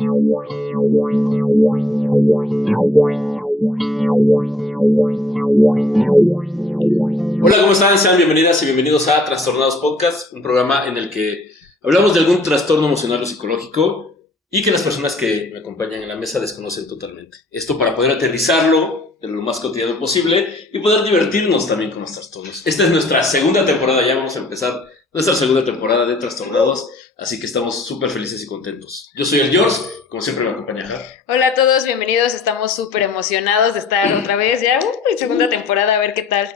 Hola, ¿cómo están? Sean bienvenidas y bienvenidos a Trastornados Podcast, un programa en el que hablamos de algún trastorno emocional o psicológico y que las personas que me acompañan en la mesa desconocen totalmente. Esto para poder aterrizarlo en lo más cotidiano posible y poder divertirnos también con los trastornos. Esta es nuestra segunda temporada, ya vamos a empezar nuestra segunda temporada de Trastornados, así que estamos súper felices y contentos. Yo soy el George, como siempre me acompaña Har. Hola a todos, bienvenidos, estamos súper emocionados de estar otra vez ya, segunda temporada, a ver qué tal,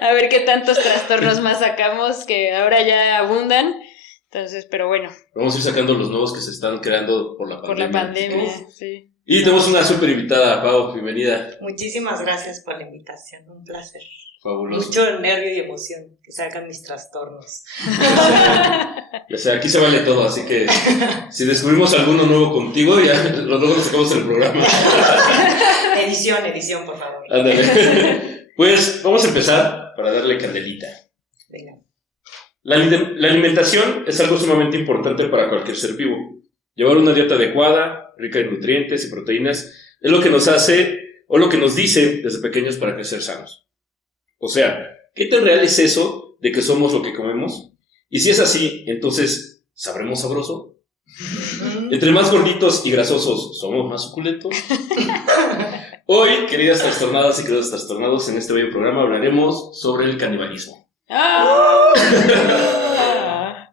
a ver qué tantos trastornos más sacamos, que ahora ya abundan, entonces, pero bueno. Vamos a ir sacando los nuevos que se están creando por la pandemia. Por la pandemia, sí. Y tenemos una súper invitada, Pau, bienvenida. Muchísimas gracias por la invitación, un placer. Fabuloso. Mucho nervio y emoción, que salgan mis trastornos. O sea, aquí se vale todo, así que si descubrimos alguno nuevo contigo, ya lo sacamos en el programa. Edición, por favor. Ándale. Pues vamos a empezar para darle candelita. Venga. La alimentación es algo sumamente importante para cualquier ser vivo. Llevar una dieta adecuada, rica en nutrientes y proteínas, es lo que nos hace o lo que nos dice desde pequeños para crecer sanos. O sea, ¿qué tan real es eso de que somos lo que comemos? Y si es así, entonces, ¿sabremos sabroso? Entre más gorditos y grasosos, ¿somos más suculentos? Hoy, queridas trastornadas y queridos trastornados, en este bello programa hablaremos sobre el canibalismo.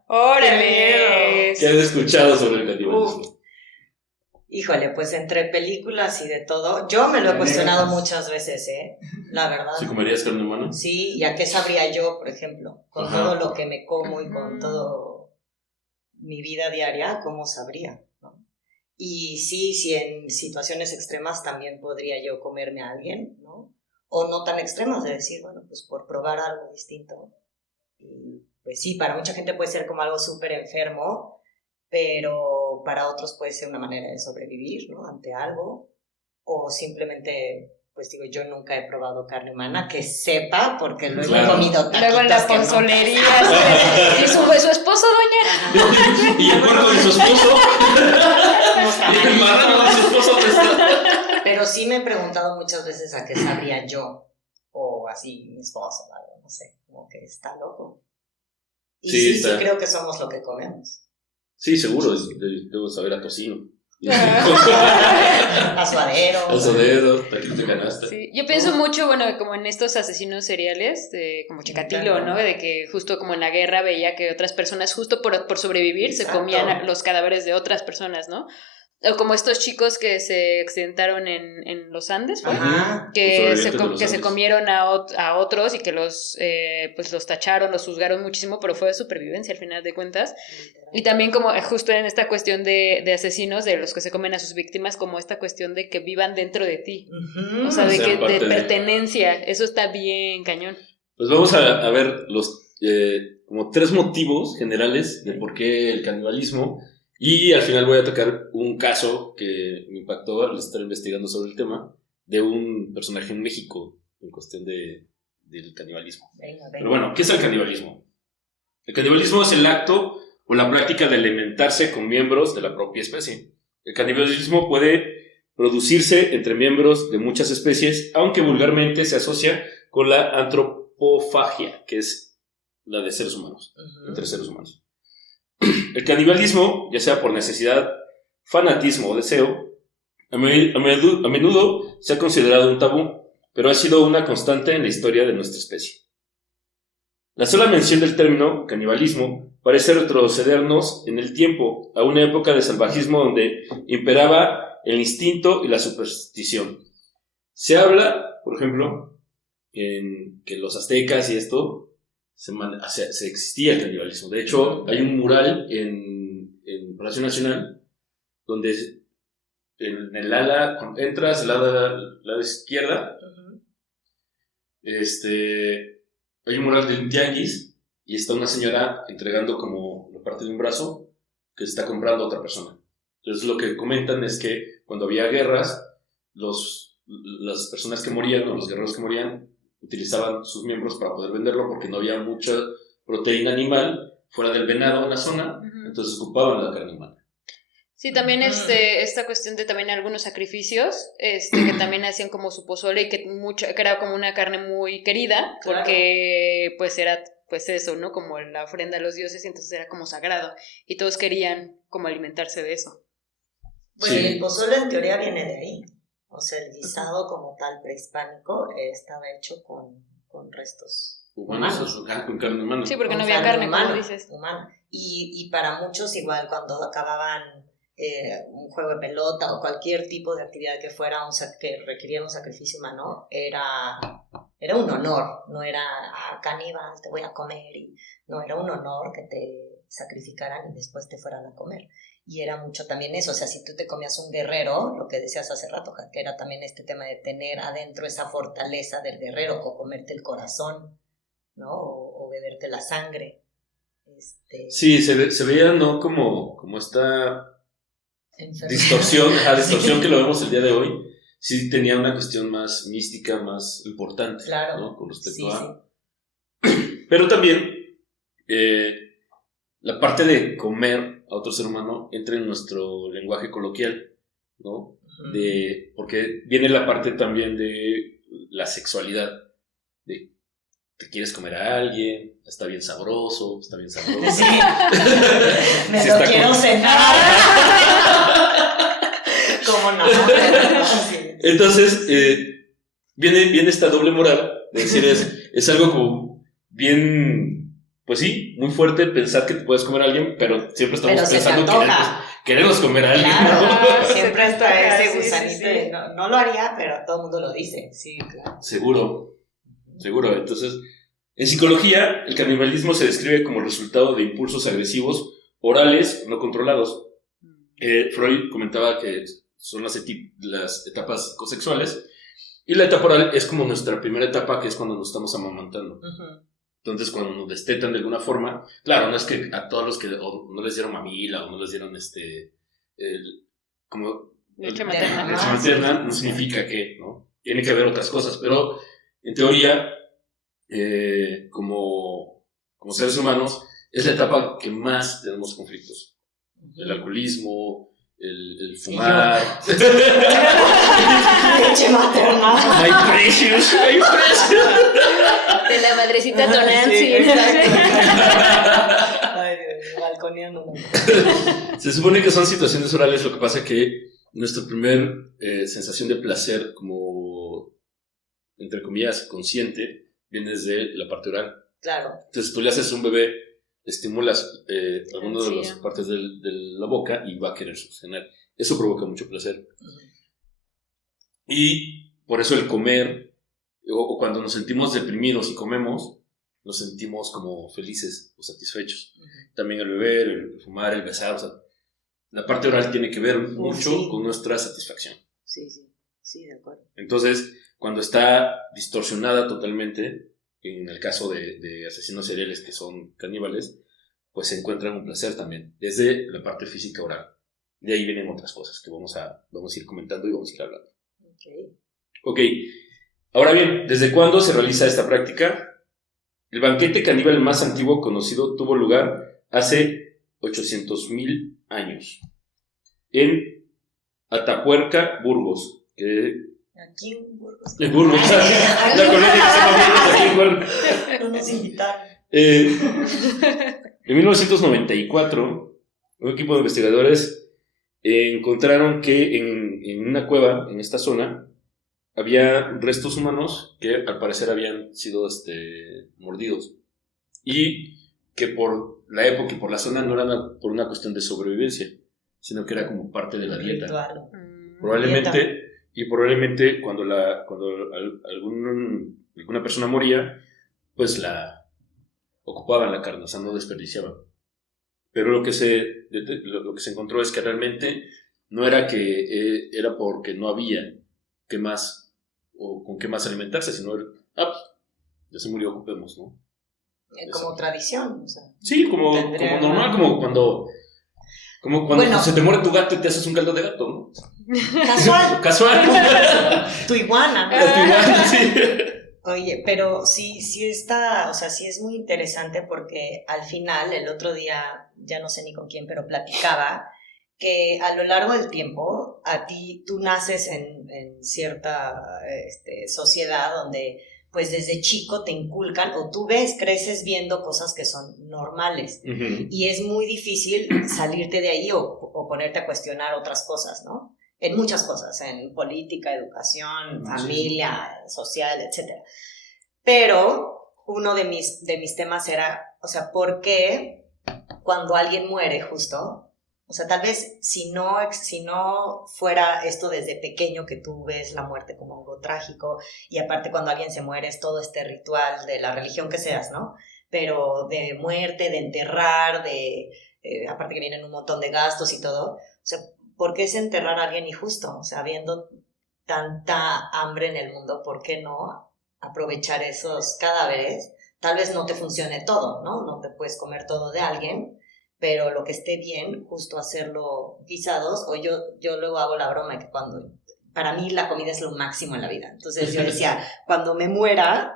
¡Órale! ¿Qué han escuchado sobre el canibalismo? Híjole, pues entre películas y de todo, yo me lo he cuestionado muchas veces, la verdad. ¿Sí comerías carne humana? Sí, ¿y a qué sabría yo, por ejemplo? Con Ajá. todo lo que me como y con todo mi vida diaria, ¿cómo sabría? ¿No? Y sí, si en situaciones extremas también podría yo comerme a alguien, ¿no? O no tan extremas, de decir, bueno, pues por probar algo distinto. Y pues sí, para mucha gente puede ser como algo súper enfermo, pero para otros puede ser una manera de sobrevivir, ¿no? Ante algo, o simplemente, pues digo, yo nunca he probado carne humana, que sepa, porque luego he comido taquitos. Luego en la ponzolería, ¿y su esposo, doña? Y el cuerpo de su esposo. Y el marrano de su esposo. Pero sí me he preguntado muchas veces a qué sabría yo, o así mi esposo, algo, no sé, como que está loco. Y sí creo que somos lo que comemos. Sí, seguro, debo saber a tocino. A suadero, taquitos de canasta. Sí, yo pienso mucho, bueno, como en estos asesinos seriales, como Chikatilo, ¿no? De que justo como en la guerra veía que otras personas, justo por sobrevivir, se comían los cadáveres de otras personas, ¿no? O como estos chicos que se accidentaron en los Andes, ¿fue? Que se comieron a otros y que los tacharon, los juzgaron muchísimo, pero fue de supervivencia al final de cuentas. Y también como justo en esta cuestión de asesinos, de los que se comen a sus víctimas, como esta cuestión de que vivan dentro de ti. O sea, de pertenencia. Eso está bien cañón. Pues vamos a ver los como 3 motivos generales de por qué el canibalismo. Y al final voy a tocar un caso que me impactó al estar investigando sobre el tema de un personaje en México en cuestión del canibalismo. Venga. Pero bueno, ¿qué es el canibalismo? El canibalismo es el acto o la práctica de alimentarse con miembros de la propia especie. El canibalismo puede producirse entre miembros de muchas especies, aunque vulgarmente se asocia con la antropofagia, que es la de seres humanos, entre seres humanos. El canibalismo, ya sea por necesidad, fanatismo o deseo, a menudo se ha considerado un tabú, pero ha sido una constante en la historia de nuestra especie. La sola mención del término canibalismo parece retrocedernos en el tiempo a una época de salvajismo donde imperaba el instinto y la superstición. Se habla, por ejemplo, en que los aztecas y esto se existía el canibalismo. De hecho, hay un mural en Palacio Nacional donde en el ala, cuando entras, el lado izquierda, hay un mural de un tianguis y está una señora entregando como la parte de un brazo que se está comprando a otra persona. Entonces lo que comentan es que cuando había guerras, las personas que morían, o los guerreros que morían, utilizaban sus miembros para poder venderlo porque no había mucha proteína animal fuera del venado en la zona, entonces ocupaban la carne humana. Sí, también esta cuestión de también algunos sacrificios, que también hacían como su pozole y que era como una carne muy querida, porque pues era pues eso, ¿no? Como la ofrenda a los dioses, y entonces era como sagrado, y todos querían como alimentarse de eso. Bueno, y el pozole en teoría viene de ahí. O sea, el guisado como tal prehispánico estaba hecho con restos humanos. Con carne humana. Sí, porque no había carne, humana, como dices. Humana. Y para muchos igual cuando acababan un juego de pelota o cualquier tipo de actividad que fuera que requiriera un sacrificio humano, era un honor, no era caníbal, te voy a comer, no, era un honor que te sacrificaran y después te fueran a comer. Y era mucho también eso, o sea, si tú te comías un guerrero, lo que decías hace rato, que era también este tema de tener adentro esa fortaleza del guerrero, o comerte el corazón, ¿no? O beberte la sangre. Sí, se veía, ¿no? Como esta distorsión que lo vemos el día de hoy. Sí tenía una cuestión más mística, más importante, claro, ¿no? Con respecto a... Sí. Pero también la parte de comer a otro ser humano entra en nuestro lenguaje coloquial, ¿no? Porque viene la parte también de la sexualidad, de te quieres comer a alguien, está bien sabroso. Sí. Me lo quiero cenar. ¿Cómo no? Entonces, viene esta doble moral de decir, es algo como bien, pues sí, muy fuerte pensar que te puedes comer a alguien, pero siempre estamos pensando que queremos comer a alguien. Claro, ¿no? Siempre está ese gusanito. Sí. No lo haría, pero todo el mundo lo dice. Sí, claro. Seguro. Entonces, en psicología, el canibalismo se describe como resultado de impulsos agresivos orales no controlados. Freud comentaba que son las etapas psicosexuales, y la etapa oral es como nuestra primera etapa, que es cuando nos estamos amamantando. Uh-huh. Entonces, cuando nos destetan de alguna forma, claro, no es que a todos los que no les dieron mamila o no les dieron como leche materna, no significa que, ¿no? Tiene que haber otras cosas, pero en teoría, como seres humanos, es la etapa que más tenemos conflictos. Uh-huh. El alcoholismo, el fumar. Leche materna. My precious. De la madrecita Tonantzin. Sí, exacto. Ay, balconeando. Se supone que son situaciones orales, lo que pasa que nuestra primer sensación de placer, como entre comillas consciente, viene desde la parte oral. Claro. Entonces tú le haces a un bebé, estimulas alguna de las partes de la boca y va a querer succionar. Eso provoca mucho placer. Uh-huh. Y por eso el comer, o cuando nos sentimos deprimidos y comemos, nos sentimos como felices o satisfechos. Uh-huh. También el beber, el fumar, el besar, o sea, la parte oral tiene que ver mucho con nuestra satisfacción. Sí, de acuerdo. Entonces, cuando está distorsionada totalmente, en el caso de asesinos seriales que son caníbales, pues se encuentran un placer también, desde la parte física oral. De ahí vienen otras cosas que vamos a ir comentando y vamos a ir hablando. Ok. Ahora bien, ¿desde cuándo se realiza esta práctica? El banquete caníbal más antiguo conocido tuvo lugar hace 800,000 años en Atapuerca, Burgos. Aquí en Burgos. En Burgos. La colonia que se llama Burgos, aquí en Burgos. No nos invitaron. En 1994, un equipo de investigadores encontraron que en una cueva, en esta zona, había restos humanos que al parecer habían sido mordidos. Y que por la época y por la zona no era por una cuestión de sobrevivencia, sino que era como parte de la dieta. Ritual. Probablemente cuando alguna persona moría, pues la ocupaban la carne, o sea, no desperdiciaban. Pero lo que se encontró es que realmente no era que era porque no había qué más o con qué más alimentarse, sino ya se murió, ocupemos, ¿no? Como tradición, o sea. Sí, como normal, como cuando se te muere tu gato y te haces un caldo de gato, ¿no? Casual. Tu iguana. Tu iguana, sí. Oye, pero sí está, o sea, sí es muy interesante porque al final, el otro día, ya no sé ni con quién, pero platicaba que a lo largo del tiempo, tú naces en cierta sociedad donde pues desde chico te inculcan o tú creces viendo cosas que son normales. Uh-huh. Y es muy difícil salirte de ahí o ponerte a cuestionar otras cosas, ¿no? En muchas cosas, en política, educación, familia, social, etc. Pero uno de mis temas era, o sea, ¿por qué cuando alguien muere justo? O sea, tal vez si no fuera esto desde pequeño que tú ves la muerte como algo trágico y aparte cuando alguien se muere es todo este ritual de la religión que seas, ¿no? Pero de muerte, de enterrar, aparte que vienen un montón de gastos y todo. O sea, ¿por qué es enterrar a alguien injusto? O sea, habiendo tanta hambre en el mundo, ¿por qué no aprovechar esos cadáveres? Tal vez no te funcione todo, ¿no? No te puedes comer todo de alguien, pero lo que esté bien, justo hacerlo guisados, o yo luego hago la broma que para mí la comida es lo máximo en la vida. Entonces yo decía, cuando me muera,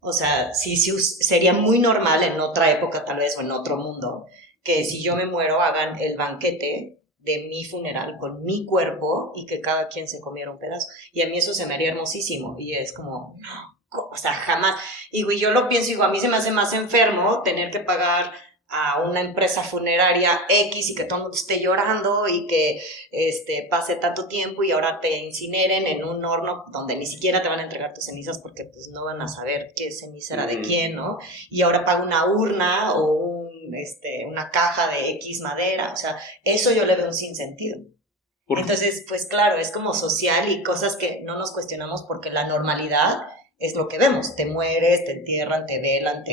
o sea, sí, sería muy normal en otra época tal vez o en otro mundo, que si yo me muero hagan el banquete de mi funeral con mi cuerpo y que cada quien se comiera un pedazo. Y a mí eso se me haría hermosísimo y es como, no, o sea, jamás. Y yo lo pienso, a mí se me hace más enfermo tener que pagar a una empresa funeraria X y que todo el mundo esté llorando y que pase tanto tiempo y ahora te incineren en un horno donde ni siquiera te van a entregar tus cenizas porque pues no van a saber qué ceniza era de quién, ¿no? Y ahora pago una urna o una caja de X madera, o sea, eso yo le veo un sinsentido. Entonces, pues claro, es como social y cosas que no nos cuestionamos porque la normalidad es lo que vemos, te mueres, te entierran, te velan,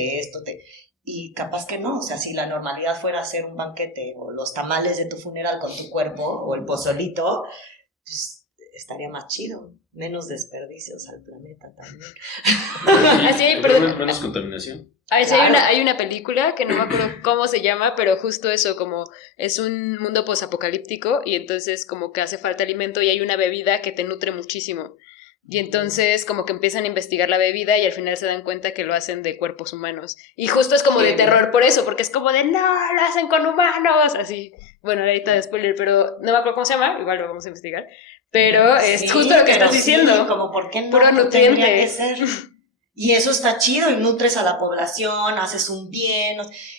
y capaz que no, o sea, si la normalidad fuera hacer un banquete o los tamales de tu funeral con tu cuerpo o el pozolito, pues estaría más chido, menos desperdicios al planeta también. Así, menos contaminación. A ver, claro. Hay una película que no me acuerdo cómo se llama, pero justo eso, como es un mundo posapocalíptico y entonces como que hace falta alimento y hay una bebida que te nutre muchísimo. Y entonces como que empiezan a investigar la bebida y al final se dan cuenta que lo hacen de cuerpos humanos. Y justo es como de terror por eso, porque es como de no, lo hacen con humanos, así. Bueno, ahorita de spoiler, pero no me acuerdo cómo se llama, igual lo vamos a investigar. Pero es justo lo que estás diciendo. Como por qué no, puro nutriente. Tendría que ser. Y eso está chido, y nutres a la población, haces un bien,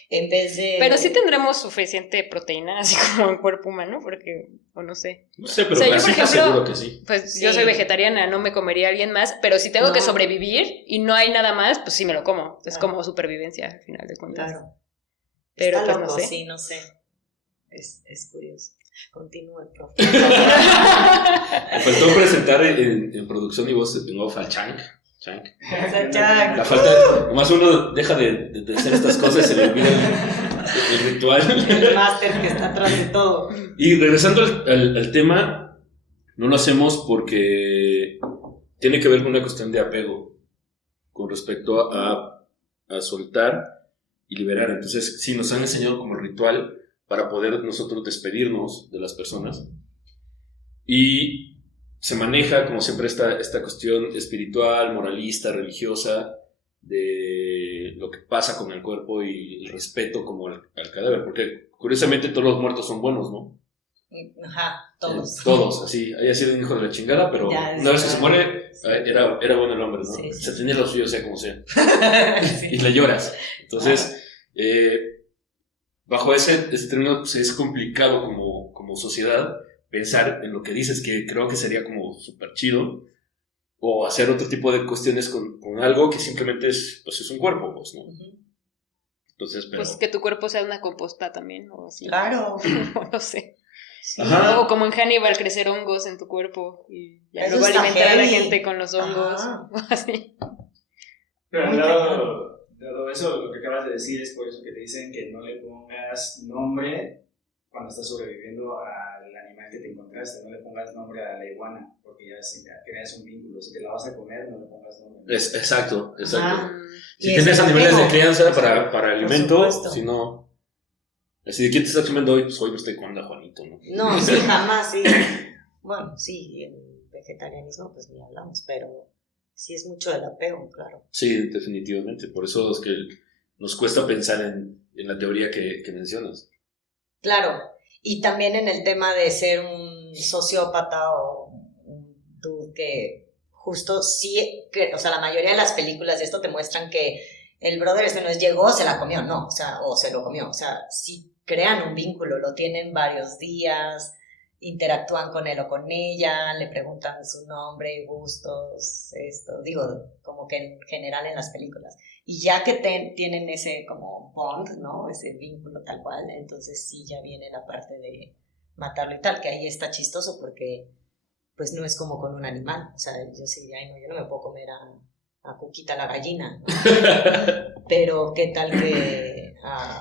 en vez de... Pero sí tendremos suficiente proteína, así como en cuerpo humano, porque, o no sé. No sé, pero yo, por ejemplo, seguro que sí. Pues sí. Yo soy vegetariana, no me comería a alguien más, pero si tengo que sobrevivir y no hay nada más, pues sí me lo como. Es como supervivencia, al final de cuentas. Claro. Pero está pues loco, no sé. Sí, no sé. Es curioso. Continúa, profe. Pues tengo que presentar en producción y voz en off al Chang. La falta, más uno deja de hacer estas cosas y se le olvida el ritual. El máster que está atrás de todo. Y regresando al tema, no lo hacemos porque tiene que ver con una cuestión de apego con respecto a soltar y liberar. Entonces, sí, nos han enseñado como el ritual para poder nosotros despedirnos de las personas. Y se maneja, como siempre, esta cuestión espiritual, moralista, religiosa, de lo que pasa con el cuerpo y el respeto como al cadáver, porque curiosamente todos los muertos son buenos, ¿no? Ajá, todos. Todos, así, haya sido un hijo de la chingada, pero una vez que se muere, era bueno el hombre, ¿no? Sí, sí. Se tenía lo suyo, sea como sea. Sí. Y le lloras. Entonces, bajo ese término, pues, es complicado como sociedad pensar en lo que dices, que creo que sería como súper chido, o hacer otro tipo de cuestiones con algo que simplemente es un cuerpo, pues, ¿no? Entonces, pero... Pues que tu cuerpo sea una composta también, o así. Claro. No sé. Sí. O como en Hannibal, crecer hongos en tu cuerpo y ya luego alimentar a la gente con los hongos, o así. Pero dado eso, lo que acabas de decir es por eso que te dicen que no le pongas nombre cuando estás sobreviviendo al animal que te encontraste, no le pongas nombre a la iguana, porque ya creas un vínculo. Si te la vas a comer, no le pongas nombre. Exacto. Si y tienes animales de crianza para alimento, si no... Así de quién te estás comiendo hoy, pues hoy me estoy comiendo a Juanito, ¿no? No, sí, jamás, sí. Bueno, sí, el vegetarianismo, pues ni hablamos, pero sí es mucho del apego, claro. Sí, definitivamente. Por eso es que nos cuesta pensar en la teoría que mencionas. Claro, Y también en el tema de ser un sociópata o un dude que justo sí, o sea, la mayoría de las películas de esto te muestran que el brother no es llegó, se la comió, no, o sea, o se lo comió, o sea, sí crean un vínculo, lo tienen varios días, interactúan con él o con ella, le preguntan su nombre, gustos, esto, digo, como que en general en las películas. Y ya que tienen ese como bond, ¿no? Ese vínculo tal cual, entonces sí ya viene la parte de matarlo y tal, que ahí está chistoso porque pues no es como con un animal, o sea, yo sí diría, ay no, yo no me puedo comer a Cuquita la gallina, ¿no? Pero qué tal que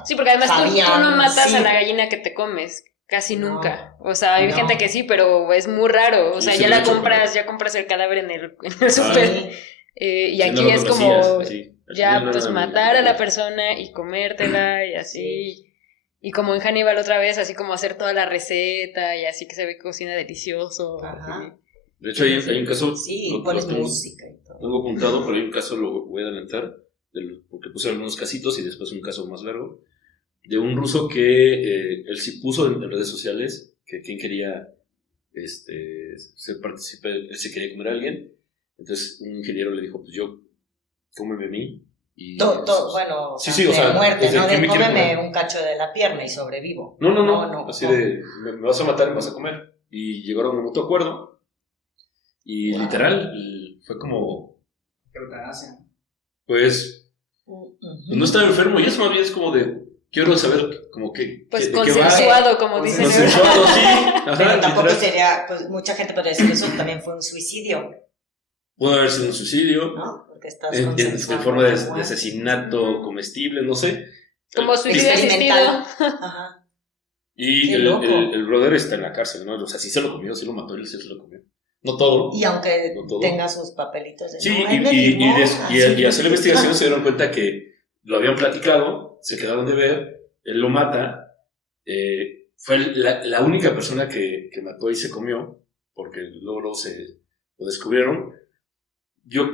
sí, porque además Fabián, tú no matas sí. a la gallina que te comes. Casi No. nunca. O sea, hay No. gente que sí, pero es muy raro. O sea, Sí, ya de la hecho, compras, ya compras el cadáver en el súper. Sí. Y Sí, aquí no lo es conocías, como sí. Al ya final no pues era matar a la muy- persona y comértela y así. Y como en Hannibal otra vez, así como hacer toda la receta y así que se ve que cocina delicioso. Ajá. De hecho, hay un caso, Sí, lo pones tengo, música y todo. tengo apuntado, pero hay un caso, lo voy a adelantar, porque puse algunos casitos y después un caso más largo, de un ruso que él sí puso en redes sociales que quien quería ser partícipe, él se quería comer a alguien, entonces un ingeniero le dijo, pues yo, cómeme a mí. Y Bueno, sí, o sea, de muerte, desde ¿no? que De me quiere cómeme comer. un cacho de la pierna y sobrevivo. No, así de, me vas a matar y me vas a comer. Y llegaron a un mutuo acuerdo, y Wow. literal, fue como, Eutanasia. pues, no estaba enfermo, y eso más bien es como de, quiero saber, como que, Pues de qué va. consensuado, como dicen. Consensuado, sí. Ajá, Pero tampoco literal. sería, pues mucha gente podría decir eso también fue un suicidio, Pudo haber sido un suicidio, ¿no? Porque estás en consensuando forma de tu muerte. asesinato comestible, no sé. Como suicidio asistido. Experimental. Ajá. Y Qué el loco. brother está en la cárcel, ¿no? O sea, sí se lo comió, sí lo mató, él sí se lo comió. No todo. Y aunque No todo. tenga sus papelitos de Sí, no, él me firmó, y así. hacer la investigación se dieron cuenta que lo habían platicado, se quedaron de ver, él lo mata, fue la única persona que mató y se comió, porque luego lo descubrieron. Yo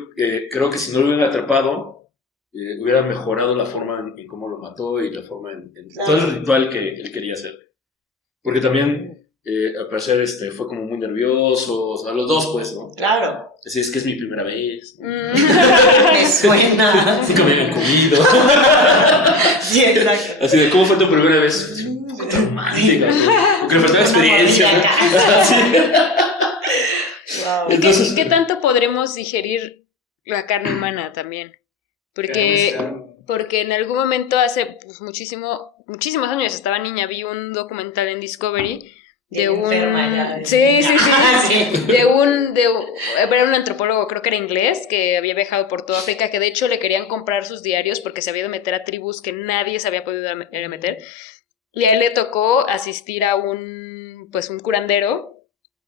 creo que si no lo hubieran atrapado, hubiera mejorado la forma en cómo lo mató y la forma en todo el ritual que él quería hacer. Porque también, al parecer, fue como muy nervioso, o sea, los dos, pues, ¿no? Claro. Así es que es mi primera vez. Me suena. Nunca me habían comido. Sí, exacto. Así de, ¿cómo fue tu primera vez? Un poco traumática, porque le faltaba experiencia. Una mordida Sí. Wow. Entonces, ¿Qué tanto podremos digerir la carne humana también? Porque en algún momento hace pues, muchísimos años, estaba niña, vi un documental en Discovery de Bien enferma ya. Sí. Sí. Era un antropólogo, creo que era inglés, que había viajado por toda África, que de hecho le querían comprar sus diarios porque se había ido a meter a tribus que nadie se había podido ir a meter. Y a él le tocó asistir a un curandero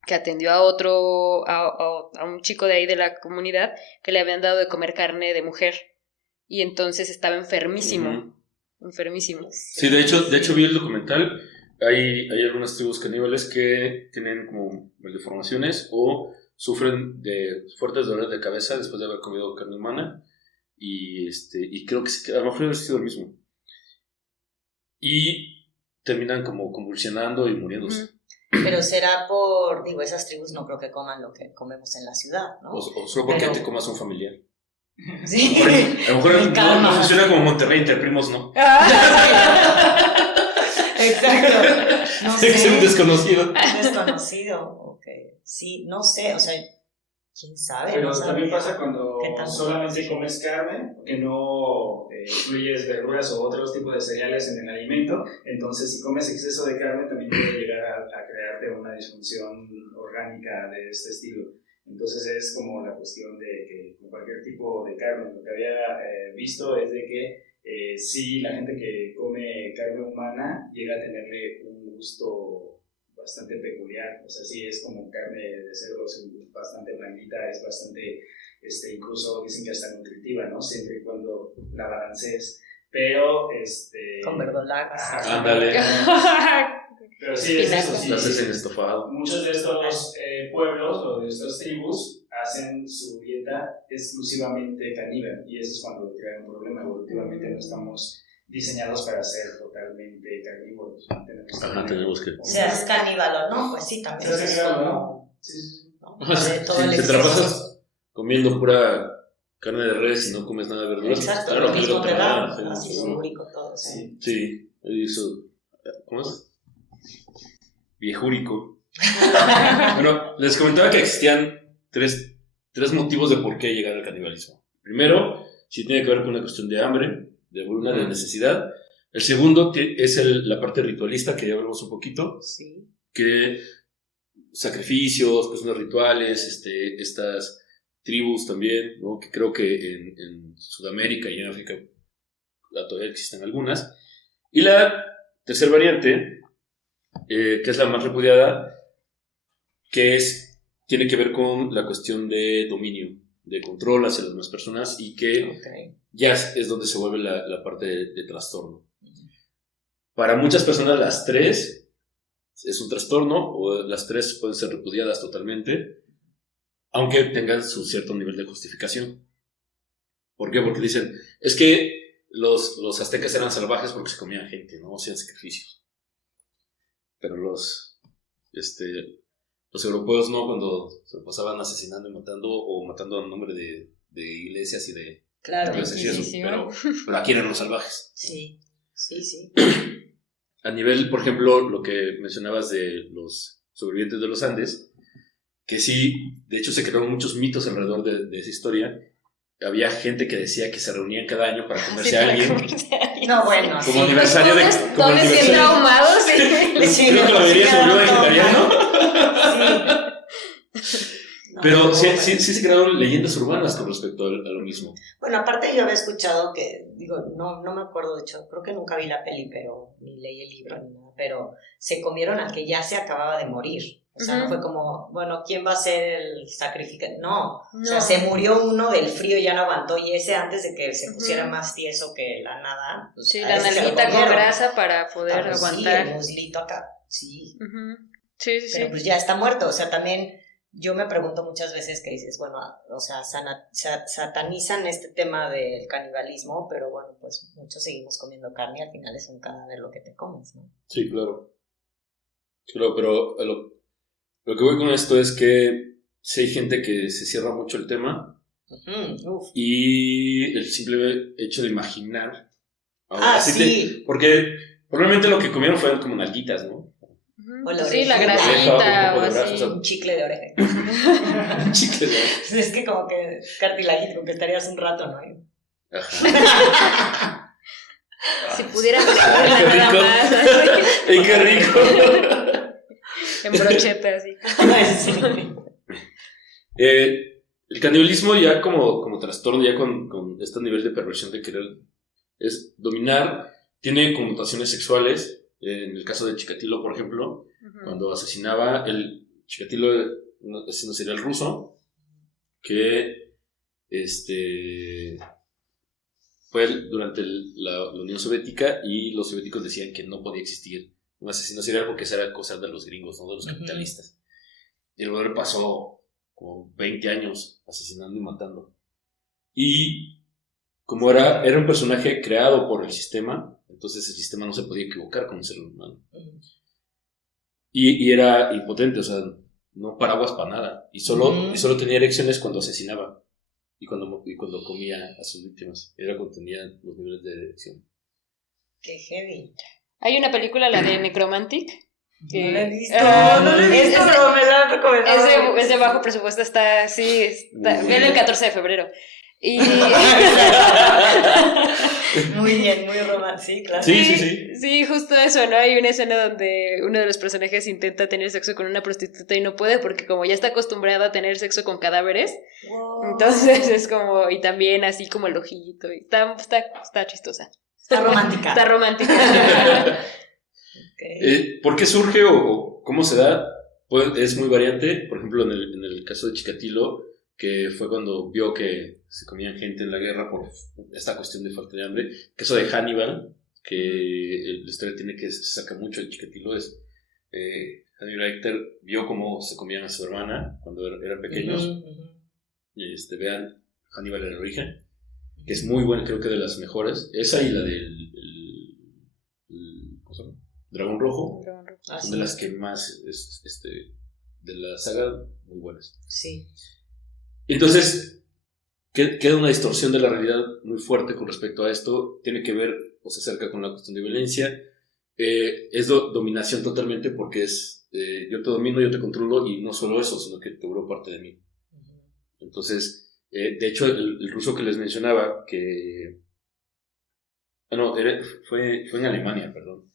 que atendió a un chico de ahí de la comunidad que le habían dado de comer carne de mujer. Y entonces estaba enfermísimo. Enfermísimo. Sí, de hecho vi el documental. Hay algunas tribus caníbales que tienen como maldeformaciones o sufren de fuertes dolores de cabeza después de haber comido carne humana. Y creo que a lo mejor ha sido el mismo. Y terminan como convulsionando y muriéndose. Pero será esas tribus no creo que coman lo que comemos en la ciudad, ¿no? O solo porque te comas un familiar. Sí. A lo mejor no funciona como Monterrey, entre primos, ¿no? Exacto. No sé. Es un desconocido. Un desconocido, ok. Sí, no sé, o sea, quién sabe. Pero no también sabría pasa cuando qué tanto solamente comes carne, que no incluyes verduras o otros tipos de cereales en el alimento. Entonces, si comes exceso de carne, también puede llegar a crearte una disfunción orgánica de este estilo. Entonces, es como la cuestión de que con cualquier tipo de carne, lo que había visto es de que sí, la gente que come carne humana llega a tenerle un gusto bastante peculiar, o sea, sí es como carne de cerdo, es bastante blandita, es bastante, incluso dicen que hasta nutritiva, ¿no? Siempre y cuando la balancees, pero, con verdolagas. Ándale. Pero sí, es eso, sí. Las haces en estofado. Muchos de estos pueblos o de estas tribus hacen su dieta exclusivamente caníbal, y eso es cuando crea un problema. Evolutivamente no estamos diseñados para ser totalmente carnívoros. Tenemos que... Seas caníbal o no, pues sí, también Seas es caníbal, como... Sí. ¿no? Si De todo el te exceso. trabajas comiendo pura carne de res y no comes nada de verduras, Exacto, claro lo que mismo algo te da, va, ácido úrico, todo, sí. Sí, eso. ¿Cómo es? Viejúrico. Bueno, les comentaba que existían tres motivos de por qué llegar al canibalismo. Primero, sí tiene que ver con una cuestión de hambre, de hambruna, de necesidad. El segundo es la parte ritualista, que ya hablamos un poquito, Sí. que sacrificios, cuestiones rituales, estas tribus también, ¿no? Que creo que en Sudamérica y en África todavía existen algunas. Y la tercera variante, que es la más repudiada, que tiene que ver con la cuestión de dominio, de control hacia las demás personas, y que ya es donde se vuelve la parte de trastorno. Para muchas personas las tres es un trastorno, o las tres pueden ser repudiadas totalmente, aunque tengan su cierto nivel de justificación. ¿Por qué? Porque dicen, es que los aztecas eran salvajes porque se comían gente, no hacían sacrificios. Pero los europeos no, cuando se pasaban asesinando y matando, o matando en nombre de iglesias y de... Claro, pero aquí eran los salvajes. Sí. A nivel, por ejemplo, lo que mencionabas de los sobrevivientes de los Andes, que sí, de hecho se crearon muchos mitos alrededor de esa historia. Había gente que decía que se reunían cada año para comerse a alguien. No, bueno, como aniversario de... Todos bien traumados. Creo que la mayoría se volvió vegetariano. Sí. Pero sí se crearon leyendas urbanas con respecto a lo mismo. Bueno, aparte yo había escuchado que, no me acuerdo, de hecho, creo que nunca vi la peli, pero ni leí el libro ni nada, pero se comieron al que ya se acababa de morir. O sea, no fue como, bueno, ¿quién va a ser el sacrificante? No. O sea, se murió uno del frío y ya no aguantó, y ese antes de que se pusiera más tieso que la nada. Pues, sí, la nalguita con grasa para poder aguantar. Sí, el muslito acá, sí. Sí. Pero pues ya está muerto, o sea, también... Yo me pregunto muchas veces que dices, bueno, o sea, satanizan este tema del canibalismo, pero bueno, pues muchos seguimos comiendo carne y al final es un cadáver lo que te comes, ¿no? Sí, claro. Claro, pero lo que voy con esto es que sí hay gente que se cierra mucho el tema y el simple hecho de imaginar. Sí. Porque probablemente lo que comieron fueron como nalguitas, ¿no? Sí, la grasita o así. Un chicle de oreja. Un chicle de oreja. Es que como que cartilagito, que estarías un rato, ¿no? Ajá. Si pudieran comerla nada más. ¡Ay, qué rico! En brocheta, así. El canibalismo ya como trastorno, ya con este nivel de perversión de querer es dominar, tiene connotaciones sexuales. En el caso de Chikatilo, por ejemplo, cuando asesinaba, Chikatilo, no sería el ruso, que fue durante la Unión Soviética, y los soviéticos decían que no podía existir un asesino serial porque esa era cosa de los gringos, no de los capitalistas. Y el brother pasó como 20 años asesinando y matando. Y como era un personaje creado por el sistema, entonces el sistema no se podía equivocar con un ser humano. Y era impotente, o sea, no paraguas para nada. Y solo tenía erecciones cuando asesinaba y cuando comía a sus víctimas. Era cuando tenía los niveles de erección. ¡Qué heavy! Hay una película, la de Necromantic. No la he visto, pero me la han recomendado. Es de bajo presupuesto, viene el 14 de febrero. Y... Muy bien, muy romántico, claro. Sí. Sí, justo eso, ¿no? Hay una escena donde uno de los personajes intenta tener sexo con una prostituta y no puede porque como ya está acostumbrado a tener sexo con cadáveres, entonces es como, y también así como el ojito, y está chistosa. Está romántica. Está romántica. Okay. ¿Por qué surge o cómo se da? Pues es muy variante. Por ejemplo, en el caso de Chikatilo, que fue cuando vio que se comían gente en la guerra por esta cuestión de falta de hambre. El caso de Hannibal, que la historia tiene que se saca mucho de Chikatilo, es Hannibal Lecter vio cómo se comían a su hermana cuando eran pequeños. Vean Hannibal el origen, que es muy buena, creo que de las mejores. Esa y la del Dragón Rojo. Ah, Son sí. de las que más, de la saga, muy buenas. Sí. Entonces, queda una distorsión de la realidad muy fuerte con respecto a esto. Tiene que ver o se acerca con la cuestión de violencia. Es dominación totalmente porque es yo te domino, yo te controlo y no solo eso, sino que te vuelvo parte de mí. Entonces, de hecho, el ruso que les mencionaba, que... fue en Alemania, perdón.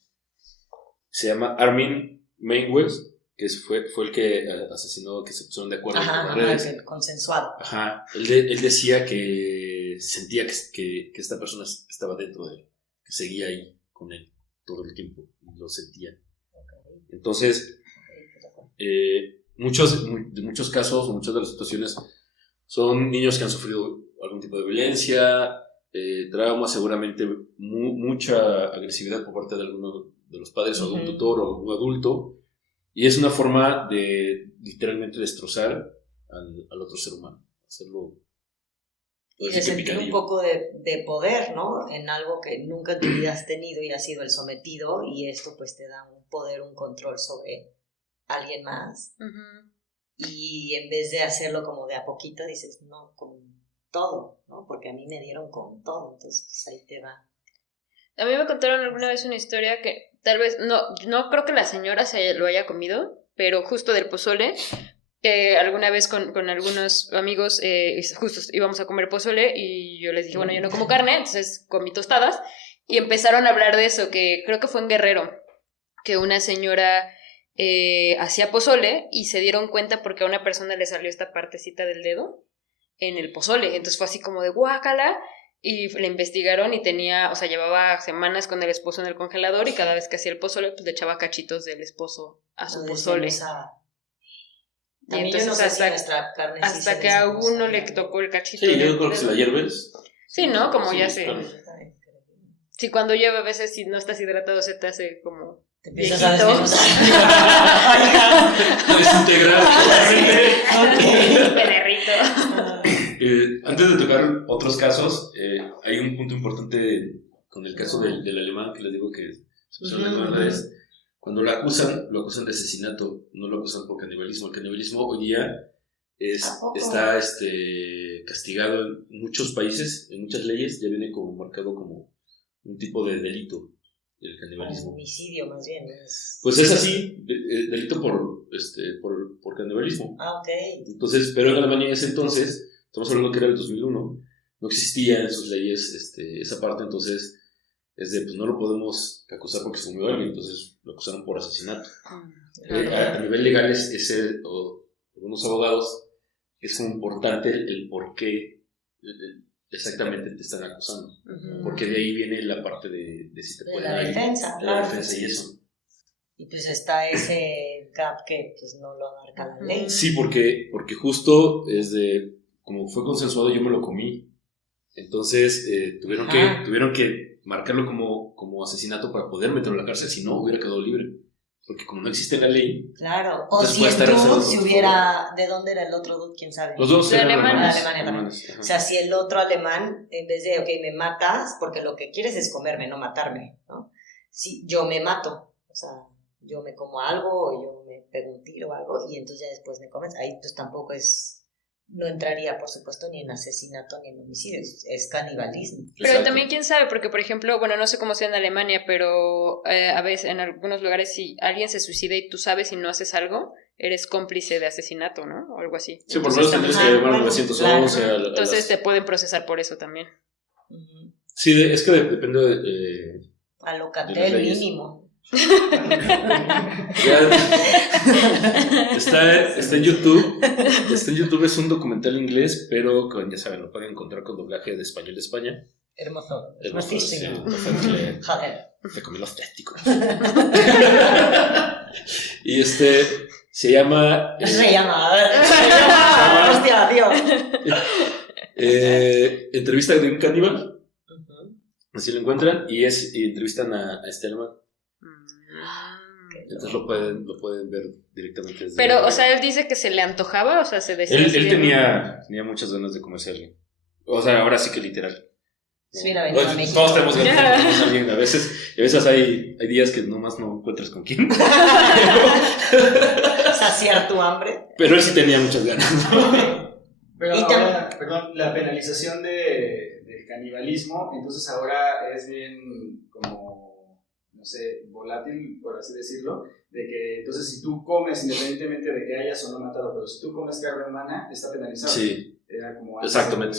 Se llama Armin Meiwes, que fue el que asesinó, que se pusieron de acuerdo con las redes. El consensuado. Ajá, él decía que sentía que esta persona estaba dentro de él, que seguía ahí con él todo el tiempo, y lo sentía. Entonces, muchos casos, muchas de las situaciones son niños que han sufrido algún tipo de violencia, trauma, seguramente mucha agresividad por parte de alguno de los padres o de un tutor o un adulto, y es una forma de literalmente destrozar al otro ser humano, hacerlo. Y de sentir un poco de poder, ¿no? En algo que nunca en tu vida has tenido y has sido el sometido, y esto pues te da un poder, un control sobre alguien más. Y en vez de hacerlo como de a poquito, dices, no, con todo, ¿no? Porque a mí me dieron con todo, entonces pues ahí te va. A mí me contaron alguna vez una historia que tal vez, no creo que la señora se lo haya comido, pero justo del pozole, que alguna vez con algunos amigos justo íbamos a comer pozole y yo les dije, bueno, yo no como carne, entonces comí tostadas y empezaron a hablar de eso, que creo que fue en Guerrero, que una señora hacía pozole y se dieron cuenta porque a una persona le salió esta partecita del dedo en el pozole, entonces fue así como de guácala. Y le investigaron y llevaba semanas con el esposo en el congelador y cada vez que hacía el pozole, pues le echaba cachitos del esposo a su pozole. Y entonces hasta que a uno le tocó el cachito. Sí, yo creo que si la hierves. Sí, ¿no? Como sí, ya sé. Claro. Sí, cuando llueve a veces si no estás hidratado se te hace como... Te empiezas a desintegrar. Me derrito. Antes de tocar otros casos, hay un punto importante con el caso del alemán que les digo que se pusieron de acuerdo es cuando lo acusan de asesinato, no lo acusan por canibalismo. El canibalismo hoy día está castigado en muchos países, en muchas leyes, ya viene como marcado como un tipo de delito, el canibalismo. Homicidio más bien. Pues es así, delito por canibalismo. Ah, ok. Entonces, pero en Alemania en ese entonces, estamos hablando que era el 2001, no existía en sus leyes esa parte, entonces pues no lo podemos acusar porque se murió alguien, entonces lo acusaron por asesinato. A nivel legal algunos abogados es como importante el por qué exactamente te están acusando, porque de ahí viene la parte de si te pueden la defensa, la defensa y eso. Y pues está ese gap que pues no lo abarca la ley. Sí, porque justo como fue consensuado, yo me lo comí. Entonces tuvieron que marcarlo como asesinato para poder meterlo en la cárcel, si no hubiera quedado libre. Porque como no existe la ley... Claro, o si el dude, si hubiera... ¿De dónde era el otro dude? ¿Quién sabe? Los dos eran alemanes. alemanes. O sea, si el otro alemán, en vez de, ok, me matas, porque lo que quieres es comerme, no matarme, ¿no? Si yo me mato, o sea, yo me como algo o yo me pego un tiro o algo y entonces ya después me comes, ahí pues tampoco no entraría, por supuesto, ni en asesinato ni en homicidio, es canibalismo. Pero exacto. También quién sabe, porque por ejemplo, bueno, no sé cómo sea en Alemania, pero a veces en algunos lugares si alguien se suicida y tú sabes y no haces algo, eres cómplice de asesinato, ¿no? O algo así. Sí, por lo menos tendrías que llevar 911 claro. Entonces te pueden procesar por eso también. Sí, es que depende de... A Locatel mínimo. Está en YouTube. Está en YouTube, es un documental inglés, pero ya saben, lo pueden encontrar con doblaje de español de España. Hermoso. Hermosísimo. Joder. Te comí los testículos. Y se llama. Hostia, tío. Entrevista de un caníbal. Así lo encuentran. Y entrevistan a alemán. Entonces lo pueden ver directamente desde... Pero, o sea, él dice que se le antojaba, o sea, se decía... Él tenía muchas ganas de comerse a alguien. O sea, ahora sí que literal. Se hubiera venido a México. Todos tenemos ganas de conocer a alguien. A veces hay días que nomás no encuentras con quién. Saciar tu hambre. Pero él sí tenía muchas ganas, ¿no? Pero Y ahora, perdón, la penalización del canibalismo, entonces ahora es bien como, no sé, volátil, por así decirlo, de que entonces si tú comes, independientemente de que hayas o no matado, pero si tú comes carne humana, está penalizado. Sí, Era como antes, exactamente.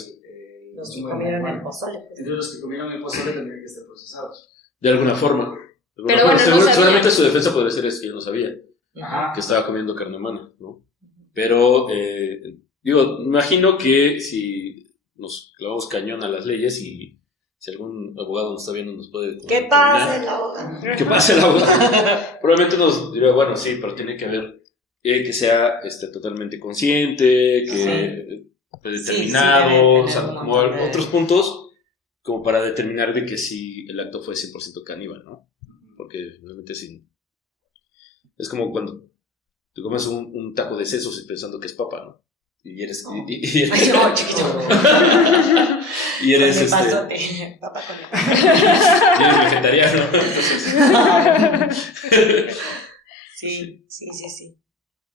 Los que comieron el pozole. Pues. Entonces los que comieron el pozole tendrían que estar procesados. De alguna forma. Pero bueno, no sabía. Seguramente su defensa podría ser es que él no sabía Ajá. que estaba comiendo carne humana, ¿no? Pero, digo, imagino que si nos clavamos cañón a las leyes y si algún abogado nos está viendo nos puede... ¿Qué pasa el abogado? ¿Qué pasa el abogado? Probablemente nos diría, bueno, sí, pero tiene que haber que sea totalmente consciente, que determinado, o sea, como otros puntos como para determinar de que si el acto fue 100% caníbal, ¿no? Porque realmente sí. Es como cuando te comes un taco de sesos pensando que es papa, ¿no? Y eres... Oh. Y eres, Ay, no, chiquito. y eres, Con el pasote. Papá con y eres vegetariano, entonces... Sí.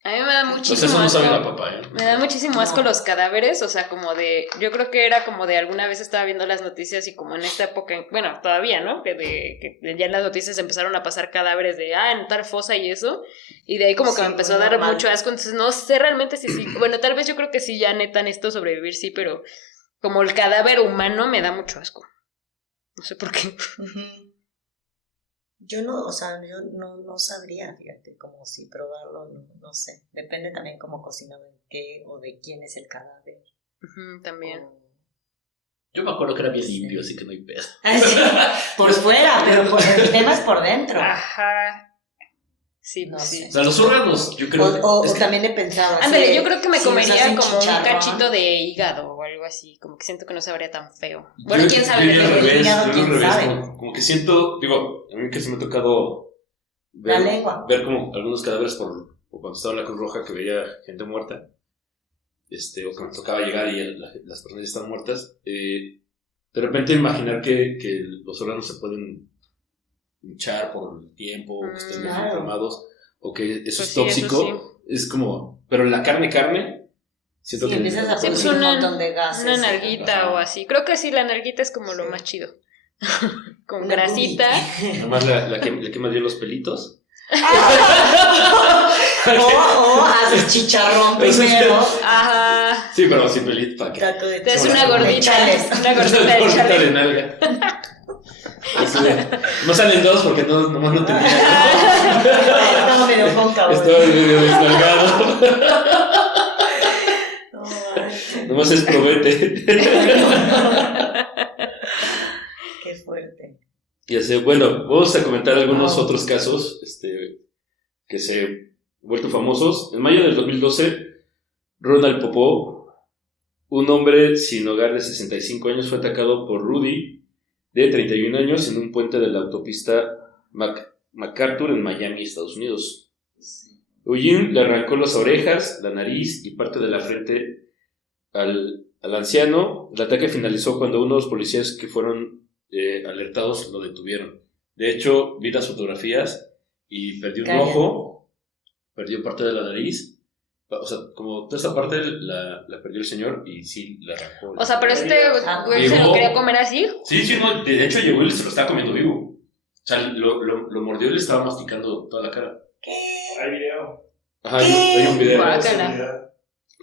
A mí me da Los muchísimo sesos no asco. saben la papa, ¿eh? Me da muchísimo asco No. los cadáveres, o sea, como de... Yo creo que era como de alguna vez estaba viendo las noticias y como en esta época... Bueno, todavía, ¿no? Que ya en las noticias empezaron a pasar cadáveres de... en tal fosa y eso. Y de ahí como que Sí, me empezó a muy dar normal. mucho asco. Entonces no sé realmente si sí... Bueno, tal vez yo creo que sí, ya neta en esto sobrevivir sí, pero... Como el cadáver humano me da mucho asco. No sé por qué. Ujú. Yo no sabría, fíjate, como si probarlo, no sé. Depende también cómo cocinaban, qué o de quién es el cadáver. Ujú, también. Yo me acuerdo que era bien limpio, así que no hay pedo. Sí, por fuera, pero el tema es por dentro. Ajá. Sí, No pues sí. sé. O sea, los órganos, yo creo... O es que- también he pensado así Ándale, de, yo creo que me si nos comería hacen como un chicharrón, cachito de hígado o algo así, como que siento que no sabría tan feo. Bueno, Yo- quién sabe. yo iría al depende del revés, hígado, yo al quién revés, sabe. como que siento, digo, a mí que se me ha tocado La lengua. ver como algunos cadáveres por cuando estaba en la Cruz Roja que veía gente muerta, o que me tocaba llegar y las personas ya están muertas, de repente imaginar que los órganos se pueden hinchar por el tiempo, o que estén Claro. inflamados, o que eso Pues es sí, eso tóxico, es como, pero la carne, siento Sí, que... empiezas a Sí, pues producir un una- montón de gases. Una nalguita Ajá. o así. Creo que sí, la nalguita es como lo Sí. más chido. Con Una grasita. Nomás le quemas bien los pelitos. O haces chicharrón primero. Ajá. Sí, pero sin pelito, ¿para qué? Taco de Te haces chorizo una de gordita. chales. Una gordita de Gordita de chale. nalga. Así de- no salen dos porque nomás no tenía. Estaba medio cóncavo. Estaba medio desnalgado. No, manches. Nomás es probete. Qué fuerte. Y así, bueno, vamos a comentar algunos Wow. otros casos que se han vuelto famosos. En mayo del 2012, Ronald Popó, un hombre sin hogar de 65 años, fue atacado por Rudy, de 31 años, en un puente de la autopista MacArthur en Miami, Estados Unidos. Eugene le arrancó las orejas, la nariz y parte de la frente al anciano. El ataque finalizó cuando unos policías que fueron alertados lo detuvieron. De hecho, vi las fotografías y perdió un Calla. ojo, perdió parte de la nariz. O sea, como toda esa parte la perdió el señor y sí la arrancó. O sea, pero güey se lo Llegó- quería comer así. Sí, no, de hecho llegó y se lo estaba comiendo vivo. O sea, lo mordió y le estaba masticando toda la cara. ¿Qué? Hay video. Ajá, hay un video. Guácala.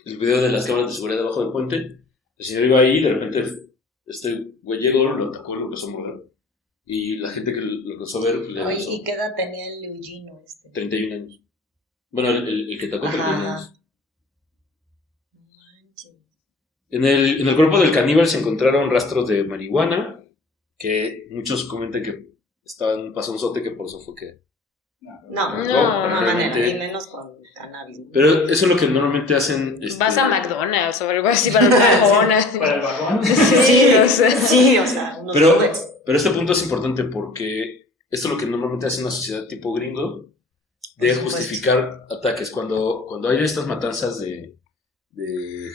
El video de las cámaras de seguridad debajo del puente. El señor iba ahí y de repente este güey llegó, lo atacó, lo empezó a morder. Y la gente que lo empezó a ver le Oye, empezó ¿y qué edad tenía el Eugino este? 31 años. Bueno, el que atacó 31 Ajá. años. No manches. En el cuerpo del caníbal se encontraron rastros de marihuana, que muchos comentan que estaban pasonzote, que por eso fue que... No, No, no manera, realmente- y menos con cannabis. ¿no? Pero eso es lo que normalmente hacen... Vas a McDonald's o algo así para el bajón. Para el bajón. Sí, o sea. Sí, o sea, unos Pero- nubes. Pero este punto es importante porque esto es lo que normalmente hace una sociedad tipo gringo, de Por supuesto. justificar ataques. Cuando hay estas matanzas de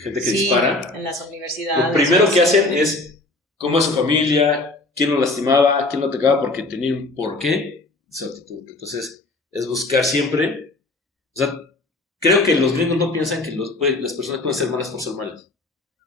gente que Sí, dispara, en las universidades. lo primero que hacen es cómo es su familia, quién lo lastimaba, quién lo atacaba, porque tenía un porqué de su actitud. Entonces, es buscar siempre. O sea, creo que los gringos no piensan que las personas pueden ser malas por ser malas.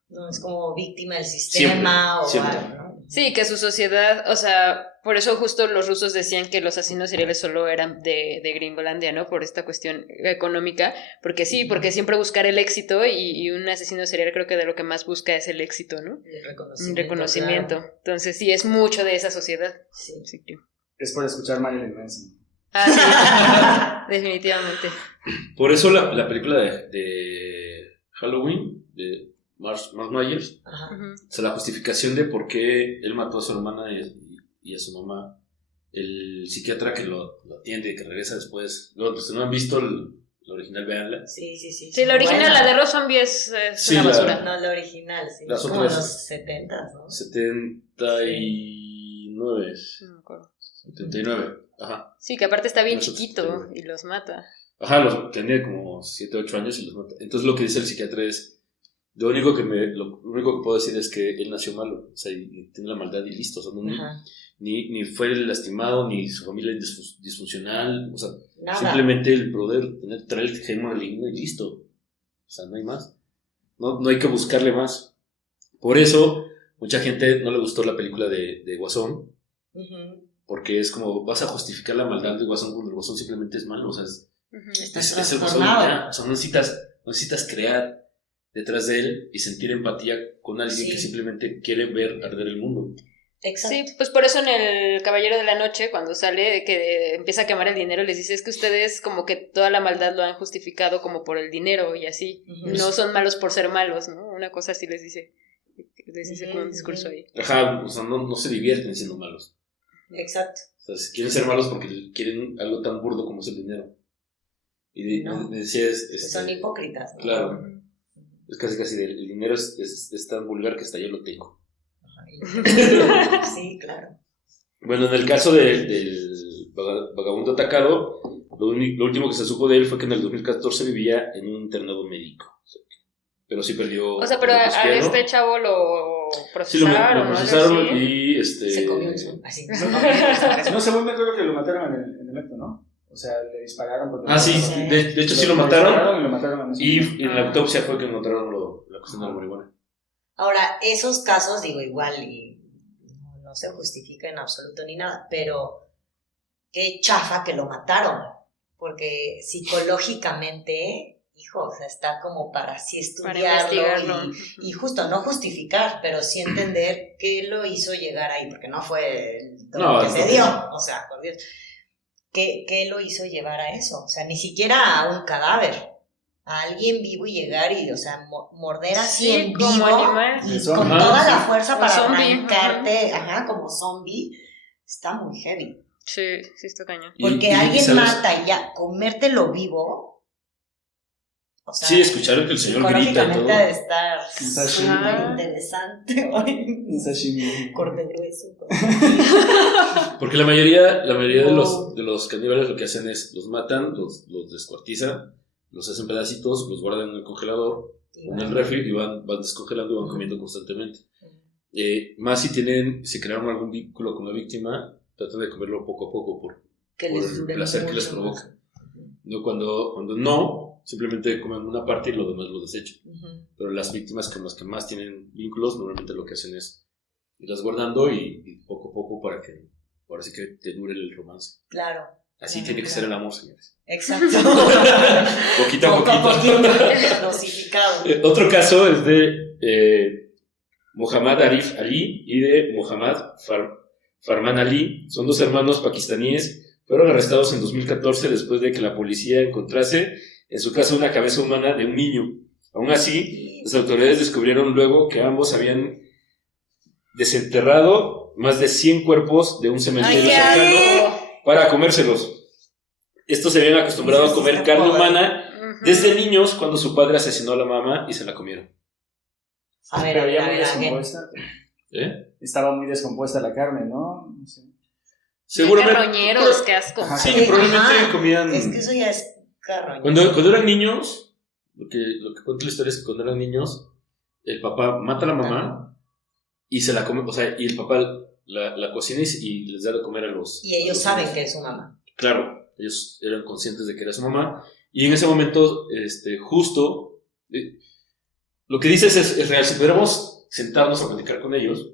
No, es como víctima del sistema Siempre. algo, ¿no? Sí, que su sociedad, o sea, por eso justo los rusos decían que los asesinos seriales solo eran de Gringolandia, ¿no? Por esta cuestión económica, porque sí, porque siempre buscar el éxito y un asesino serial creo que de lo que más busca es el éxito, ¿no? El Un reconocimiento. claro. Entonces sí, es mucho de esa sociedad. Sí. Sí, que- Es por escuchar Marilyn Manson. Ah, sí, definitivamente. Por eso la película de Halloween, de Mars Myers, Ajá. Ujú. o sea, la justificación de por qué él mató a su hermana y a su mamá, el psiquiatra que lo atiende y que regresa después. Luego, pues, si no han visto el original, véanla. Sí. Sí, la original, Buena. la de Rob Zombie es Sí, una la- basura. No, la original, sí. Las Como otras- en los 70s, ¿no? 79. No me acuerdo. 79. Ajá. Sí, que aparte está bien Eso chiquito está bien. y los mata. Ajá, tenía como 7, 8 años y los mata. Entonces lo que dice el psiquiatra es, lo único que puedo decir es que él nació malo, o sea, y tiene la maldad y listo, o sea, Ajá. ni fue lastimado, ni su familia disfuncional, o sea, Nada. simplemente el poder traer el gen maligno y listo, o sea, no hay más, no hay que buscarle más. Por eso, mucha gente no le gustó la película de Guasón, Ujú. porque es como, vas a justificar la maldad de Guasón cuando el Guasón simplemente es malo, o sea, Ujú. Está es el Guasón transformado. ya, o sea, no necesitas crear detrás de él y sentir empatía con alguien Sí. que simplemente quiere ver arder el mundo. Exacto. Sí, pues por eso en el Caballero de la Noche, cuando sale, que empieza a quemar el dinero, les dice, es que ustedes como que toda la maldad lo han justificado como por el dinero y así. Ujú. No son malos por ser malos, ¿no? Una cosa así les dice como un Ujú, discurso ujú. ahí. Ajá, o sea, no se divierten siendo malos. Exacto. O sea, si quieren ser malos porque quieren algo tan burdo como es el dinero. Y No. decía, Son hipócritas, ¿no? claro, Ujú. es casi el dinero es tan vulgar que hasta yo lo tengo. Ajá. Sí, claro. Bueno, en el caso del vagabundo atacado, lo último que se supo de él fue que en el 2014 vivía en un internado médico. Pero sí perdió. O sea, pero el a izquierdo. este chavo lo Sí, lo procesaron, ¿no? procesaron Algo así. y Se comió un zoom. Así. No, según me acuerdo que lo mataron en el acto, ¿no? O sea, le dispararon. Porque Sí, Sí. de hecho sí lo dispararon mataron. y lo mataron Y en la autopsia fue que encontraron la cuestión de la marihuana. Ahora, esos casos, digo, igual, y no se justifica en absoluto ni nada, pero qué chafa que lo mataron, porque psicológicamente, hijo, o sea, está como para sí Para estudiarlo investigarlo. y justo no justificar, pero sí entender qué lo hizo llegar ahí, porque no fue el todo No, que se no. dio, o sea, por Dios. ¿Qué lo hizo llevar a eso? O sea, ni siquiera a un cadáver, a alguien vivo y llegar y, o sea, morder así Sí, en como vivo animal. y Eso, con ajá, toda sí. la fuerza Como para zombie, arrancarte, como zombie, está muy heavy. Sí, sí está cañón. Porque alguien mata y ya comértelo vivo, o sea, Sí, escucharon que el señor grita y psicológicamente todo. ha de estar sashimi. súper interesante. Un sashimi. Corte grueso. Porque la mayoría de los caníbales lo que hacen es los matan, los descuartizan, los hacen pedacitos, los guardan en el congelador, en el refri y van descongelando y van comiendo constantemente. Más si crearon algún vínculo con la víctima, tratan de comerlo poco a poco por el dure placer que les mucho provoca. más. No, cuando no, simplemente comen una parte y lo demás lo desechan. Ujú. Pero las víctimas con las que más tienen vínculos, normalmente lo que hacen es irlas guardando y poco a poco para que ahora sí que te dure el romance. Claro. Así Claro, tiene que claro. ser el amor, señores. Exacto. Poquito a Poco a poquito. poquito. Dosificado. Otro caso es de Muhammad Arif Ali y de Muhammad Farman Ali. Son dos hermanos pakistaníes. Fueron arrestados en 2014 después de que la policía encontrase en su casa una cabeza humana de un niño. Aún así, las autoridades descubrieron luego que ambos habían desenterrado más de 100 cuerpos de un cementerio ¡Ay, qué cercano asco! para comérselos. Estos se habían acostumbrado a comer carne humana Ujú. desde niños cuando su padre asesinó a la mamá y se la comieron. A ver, Pero ya a muy ver, a ver. descompuesta. ¿Eh? Estaba muy descompuesta la carne, ¿no? No sé. Seguramente. Carroñeros, qué asco. Ajá. Sí, Sí, probablemente ajá. comían. Es que eso ya es carroña. Cuando eran niños, lo que cuenta la historia es que cuando eran niños, el papá mata a la mamá y se la come, o sea, y el papá la cocina y les da de comer a los... Y ellos saben que es su mamá. Claro, ellos eran conscientes de que era su mamá, y en ese momento, justo, lo que dices es real. Si pudiéramos sentarnos a platicar con ellos,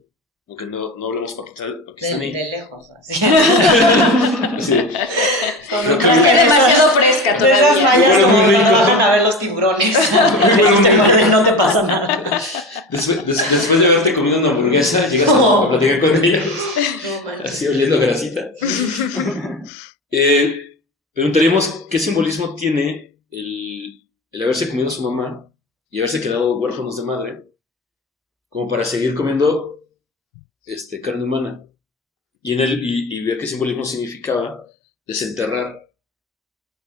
aunque no hablemos pakistaní. De lejos, así. Sí. Está demasiado fresca De esas todavía. mallas Bueno, como muy cuando rico. bajan a ver los tiburones. Bueno, Te muerden, no te pasa nada. Después de haberte comido una hamburguesa, llegas No. a platicar con ellos, No manches. así oliendo grasita. Preguntaríamos qué simbolismo tiene el haberse comido a su mamá y haberse quedado huérfanos de madre, como para seguir comiendo carne humana. Y ver qué simbolismo significaba desenterrar.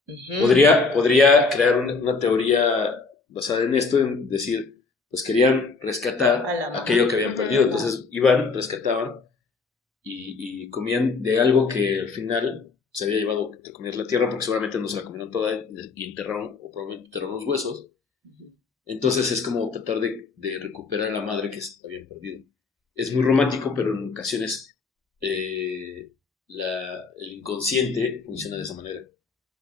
Ujú. Podría crear una teoría basada en esto, en decir, pues querían rescatar A la mamá. aquello que habían perdido. Entonces iban, rescataban y comían de algo que al final se había llevado entre comillas la tierra, porque seguramente no se la comieron toda y enterraron, o probablemente enterraron los huesos. Entonces es como tratar de recuperar a la madre que habían perdido. Es muy romántico, pero en ocasiones el inconsciente funciona de esa manera.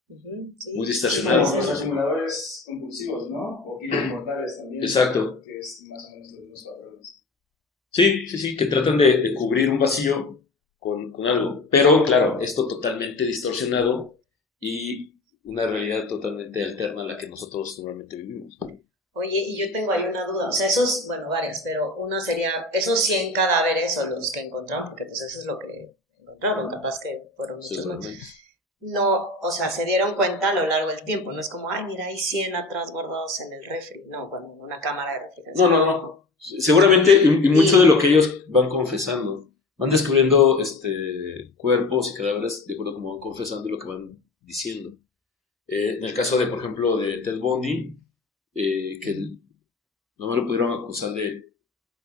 Ujú, sí. Muy Sí, distorsionado. como los estimuladores compulsivos, ¿no? O kilos mortales también. Exacto. Que es más o menos los mismos patrones. Sí, que tratan de cubrir un vacío con algo. Pero claro, esto totalmente distorsionado y una realidad totalmente alterna a la que nosotros normalmente vivimos. Oye, y yo tengo ahí una duda, o sea, esos, bueno, varias, pero una sería, esos 100 cadáveres o los que encontraron, porque pues eso es lo que encontraron, capaz que fueron muchos más. Seguramente. No, o sea, se dieron cuenta a lo largo del tiempo, no es como, ay, mira, hay 100 atrás guardados en el refri, no, bueno, en una cámara de refrigeración. No. Seguramente, y mucho de lo que ellos van confesando, van descubriendo cuerpos y cadáveres de acuerdo a cómo van confesando y lo que van diciendo. En el caso de, por ejemplo, de Ted Bundy, que no me lo pudieron acusar de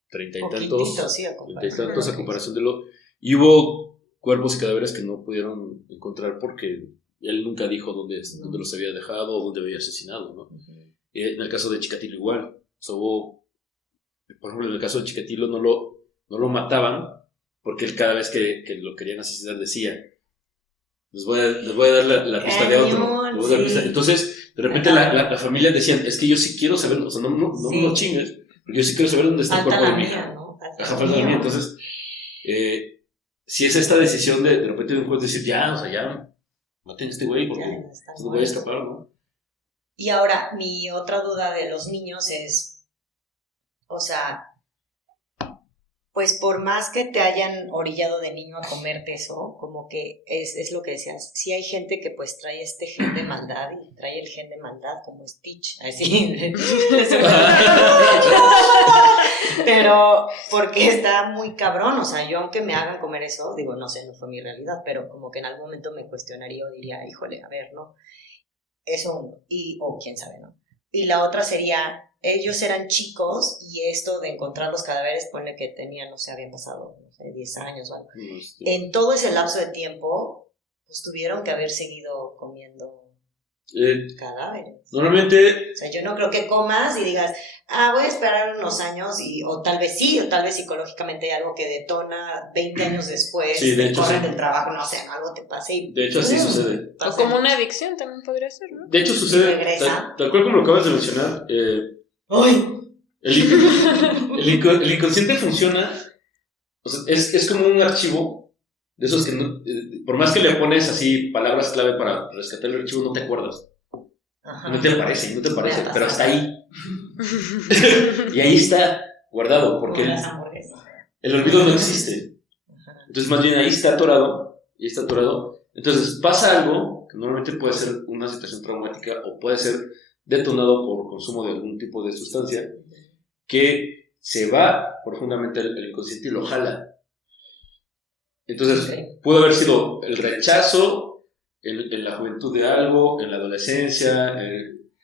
30 y tantos, Sí, 30 y tantos a comparación de lo... Y hubo cuerpos y cadáveres que no pudieron encontrar porque él nunca dijo dónde los había dejado o dónde había asesinado, ¿no? Uh-huh. En el caso de Chikatilo igual. O sea, por ejemplo, en el caso de Chikatilo no lo mataban porque él cada vez que lo querían asesinar decía, les voy a dar la pista de otro. Les voy a dar la pista. Entonces, de repente la familia decían, es que yo sí quiero saber, o sea, no me lo chingues, porque yo sí quiero saber dónde está el cuerpo de mi hija. ¿No? Falta la mía. Entonces, si es esta decisión de repente de un juez decir, ya, maten a este güey porque no voy a escapar, ¿no? Y ahora, mi otra duda de los niños es, o sea, pues por más que te hayan orillado de niño a comerte eso, como que es lo que decías, sí hay gente que pues trae este gen de maldad y trae el gen de maldad como Stitch, así. Pero porque está muy cabrón, o sea, yo aunque me hagan comer eso, digo, no sé, no fue mi realidad, pero como que en algún momento me cuestionaría o diría, híjole, a ver, ¿no? Eso, o quién sabe, ¿no? Y la otra sería, ellos eran chicos y esto de encontrar los cadáveres, ponle que tenían, no sé, habían pasado, no sé, 10 años o algo. En todo ese lapso de tiempo, pues tuvieron que haber seguido comiendo cadáveres. Normalmente... O sea, yo no creo que comas y digas, voy a esperar unos años, o tal vez sí, o tal vez psicológicamente hay algo que detona 20 años después, sí, de hecho, corren del trabajo, no sé, algo te pasa y... De hecho, así sucede. O como una adicción también podría ser, ¿no? De hecho, sucede tal cual como lo acabas de mencionar. El inconsciente funciona, o sea, es como un archivo de esos que no, por más que le pones así palabras clave para rescatar el archivo, no te acuerdas. Ajá. No te parece, pero está ahí. Y ahí está guardado, porque el olvido no existe. Entonces, más bien ahí está atorado. Entonces, pasa algo que normalmente puede ser una situación traumática o puede ser detonado por consumo de algún tipo de sustancia que se va profundamente al inconsciente y lo jala. Entonces, pudo haber sido el rechazo en la juventud de algo, en la adolescencia,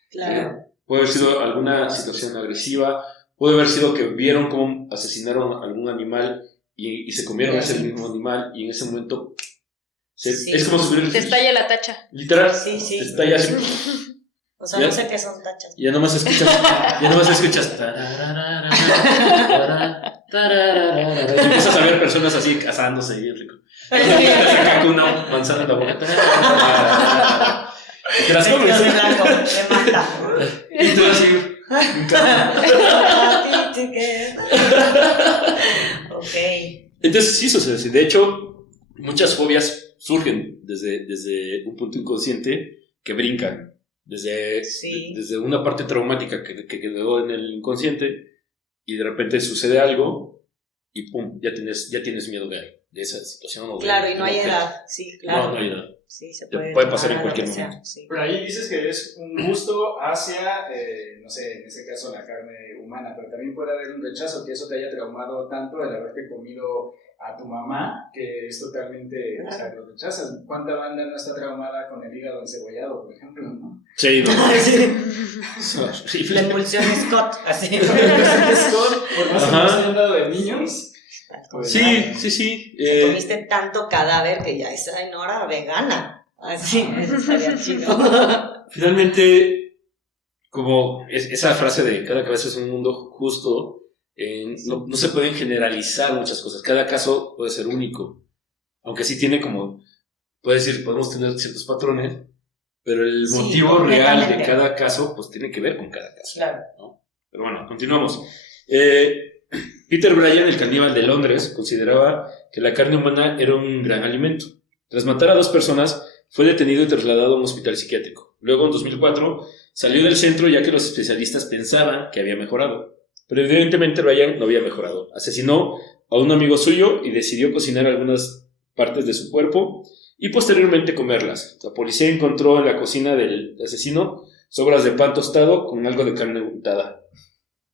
claro. Puede haber sido alguna situación agresiva, puede haber sido que vieron cómo asesinaron a algún animal y se comieron ese mismo animal y en ese momento es como subir el... Te estalla la tacha. Literal, sí. te estalla así. O sea, no sé qué son tachas. Ya nomás escuchas Y empiezas a ver personas así casándose, bien rico. Acá con una manzana en la boca. Y te las comes. Vestido de blanco, me mata. Y tú así. Ok. Entonces sí sucede así. De hecho, muchas fobias surgen desde un punto inconsciente que brincan. Desde una parte traumática que quedó en el inconsciente y de repente sucede algo y pum, ya tienes miedo de esa situación. O Claro, y no hay objeto. edad. Sí, claro. No hay edad. Sí, se Te puede. puede pasar en tomar cualquier lo que sea, momento. sí. Pero ahí dices que es un gusto hacia, no sé, en este caso la carne humana, pero también puede haber un rechazo, que eso te haya traumado tanto el haberte comido a tu mamá, que es totalmente, o sea, lo rechazas. ¿Cuánta banda no está traumada con el hígado encebollado, por ejemplo, no? Sí, no. Sí. La emulsión Scott, así. Scott, por más que Ajá. nos hayan dado de niños, pues, Sí. Te comiste tanto cadáver que ya es en hora vegana. Así, eso estaría chido. Finalmente, como esa frase de cada cabeza es un mundo justo, no se pueden generalizar muchas cosas. Cada caso puede ser único. Aunque sí tiene como, podemos tener ciertos patrones, pero el Sí, motivo real de completamente. cada caso, pues tiene que ver con cada caso. Claro. ¿No? Pero bueno, continuamos. Peter Bryan, el caníbal de Londres, consideraba que la carne humana era un gran alimento. Tras matar a 2 personas, fue detenido y trasladado a un hospital psiquiátrico. Luego, en 2004, salió del centro ya que los especialistas pensaban que había mejorado. Pero evidentemente Bryan no había mejorado. Asesinó a un amigo suyo y decidió cocinar algunas partes de su cuerpo y posteriormente comerlas. La policía encontró en la cocina del asesino sobras de pan tostado con algo de carne untada.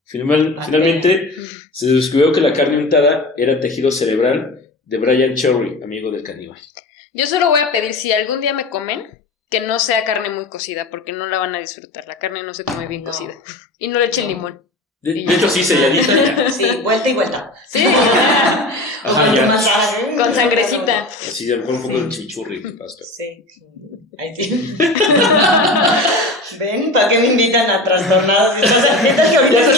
Finalmente, se descubrió que la carne untada era tejido cerebral de Brian Cherry, amigo del caníbal. Yo solo voy a pedir, si algún día me comen, que no sea carne muy cocida, porque no la van a disfrutar. La carne no se come bien cocida. Y no le echen limón. De hecho, sí, selladita ya. Sí, vuelta y vuelta. Sí, Ajá, ya. con sangrecita. Así, a lo mejor un poco de chimichurri. Pasta. Sí. Ahí sí. ¿Ven? ¿Para qué me invitan a trastornados? Neta que ahorita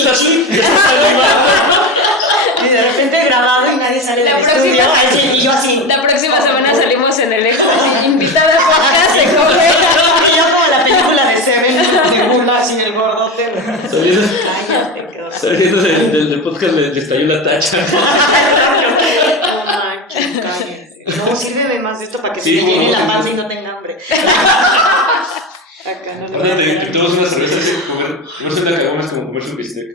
y de repente grabado y nadie sale del estudio. Así, y yo así. La próxima semana salimos en el extra. Invitada a podcast se come. Y yo como la película de Seven, de Bula, así el gordote. Cállate, qué horror. Saliendo del podcast le estalló la tacha. No manches, cállense. No, sírveme más de esto para que Sí, se me llene bueno, la panza y no tenga hambre. Acá no lo voy a Acuérdate que hacer. todos unas cervezas y comerse una caguama es como comerse un bistec.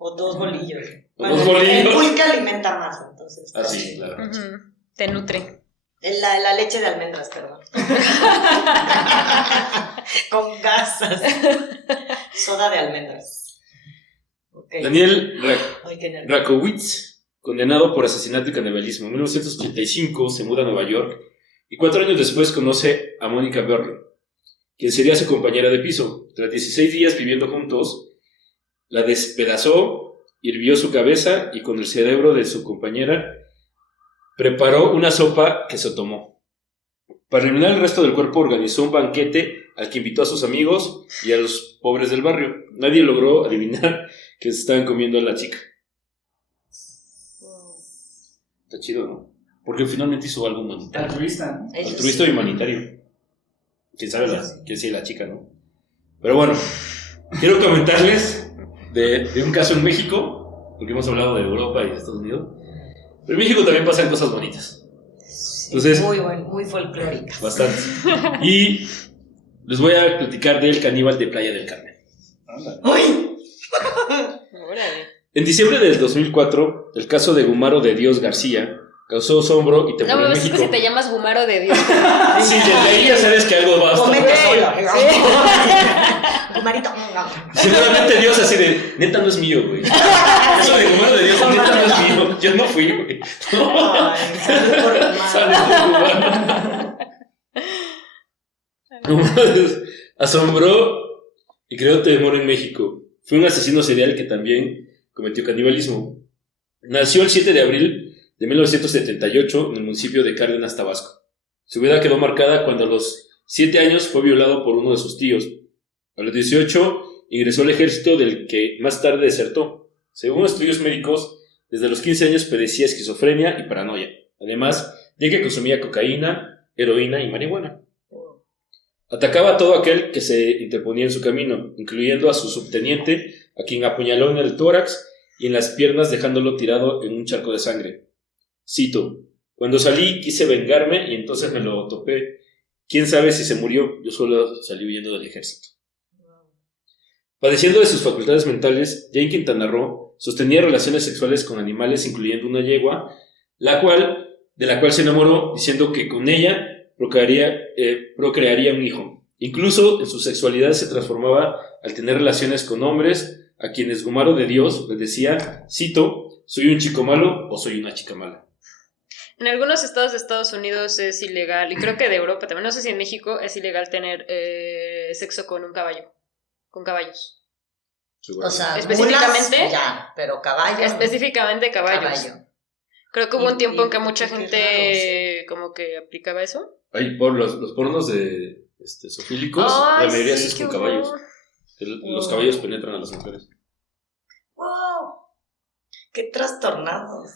O 2 bolillos. O 2 bolillos. El pulque alimenta más, entonces. Ah, sí, claro. Ujú. Te nutre. La leche de almendras, perdón. Con gasas. Soda de almendras. Okay. Daniel Ay, qué nervio. Rakowitz, condenado por asesinato y canibalismo. En 1985 se muda a Nueva York y 4 años después conoce a Mónica Berry, quien sería su compañera de piso. Tras 16 días viviendo juntos, la despedazó, hirvió su cabeza y con el cerebro de su compañera preparó una sopa que se tomó. Para eliminar el resto del cuerpo organizó un banquete al que invitó a sus amigos y a los pobres del barrio. Nadie logró adivinar que se estaban comiendo a la chica. Está chido, ¿no? Porque finalmente hizo algo humanitario. altruista, ¿no? Eso Altruista sí. y humanitario. Quién sabe quién sea la chica, ¿no? Pero bueno, quiero comentarles de un caso en México, porque hemos hablado de Europa y de Estados Unidos. Pero en México también pasan cosas bonitas. Entonces, Muy bueno, muy folclórica. bastante. Y les voy a platicar del caníbal de Playa del Carmen. ¡Uy! Órale. En diciembre del 2004, el caso de Gumaro de Dios García causó asombro y No, temor en me es que México. si te llamas Gumaro de Dios. Sí, desde ahí ya sabes que algo va a Cómete estar. solo. Marito. Seguramente Dios así de, neta no es mío, güey. Eso de Gumaro de Dios, neta no es mío. Yo no fui, güey. Ay, salud por el mar. Salud, Gumaro. Asombró y creó temor en México. Fue un asesino serial que también cometió canibalismo. Nació el 7 de abril de 1978 en el municipio de Cárdenas, Tabasco. Su vida quedó marcada cuando a los 7 años fue violado por uno de sus tíos. A los 18 ingresó al ejército del que más tarde desertó. Según estudios médicos, Desde los 15 años padecía esquizofrenia y paranoia, además de que consumía cocaína, heroína y marihuana. Atacaba a todo aquel que se interponía en su camino, incluyendo a su subteniente, a quien apuñaló en el tórax y en las piernas dejándolo tirado en un charco de sangre. Cito: cuando salí quise vengarme y entonces me lo topé. ¿Quién sabe si se murió? Yo solo salí huyendo del ejército. Padeciendo de sus facultades mentales, Jane Quintana Roo sostenía relaciones sexuales con animales, incluyendo una yegua, de la cual se enamoró, diciendo que con ella procrearía un hijo. Incluso en su sexualidad se transformaba al tener relaciones con hombres a quienes Gumaro de Dios le decía, cito: soy un chico malo o soy una chica mala. En algunos estados de Estados Unidos es ilegal, y creo que de Europa también, no sé si en México es ilegal tener sexo con un caballo, con caballos. O sea, específicamente, mulas, ya, pero caballo. Específicamente caballos. Caballo. Creo que hubo un tiempo en que mucha gente como que aplicaba eso. Hay por los pornos de zoofílicos, la mayoría sí es con caballos. Los caballos penetran a las mujeres. ¡Wow! ¡Qué trastornados!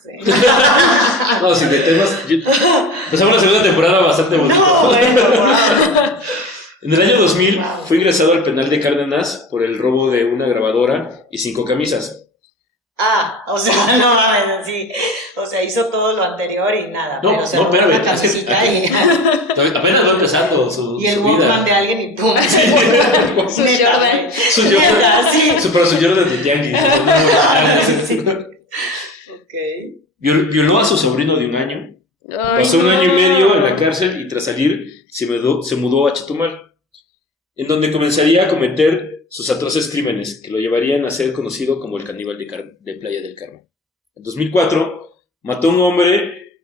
No, si de temas... Empezamos la segunda temporada bastante bonita. No, bueno, wow. En el año 2000 fue ingresado al penal de Cárdenas por el robo de una grabadora y 5 camisas. O sea, no mames, sí. O sea, hizo todo lo anterior y nada. No, pero se no, robó espérame. una camisita y Apenas va empezando su y el vida. Walkman de alguien y pum. Su Jordan. Su Jordan, sí. Pero su Jordan de Tianguis. Sí. Ok. Violó a su sobrino de 1 año. Ay, Pasó 1 no. año y medio en la cárcel y tras salir se mudó a Chetumal, en donde comenzaría a cometer sus atroces crímenes que lo llevarían a ser conocido como el caníbal de Playa del Carmen. En 2004 mató a un hombre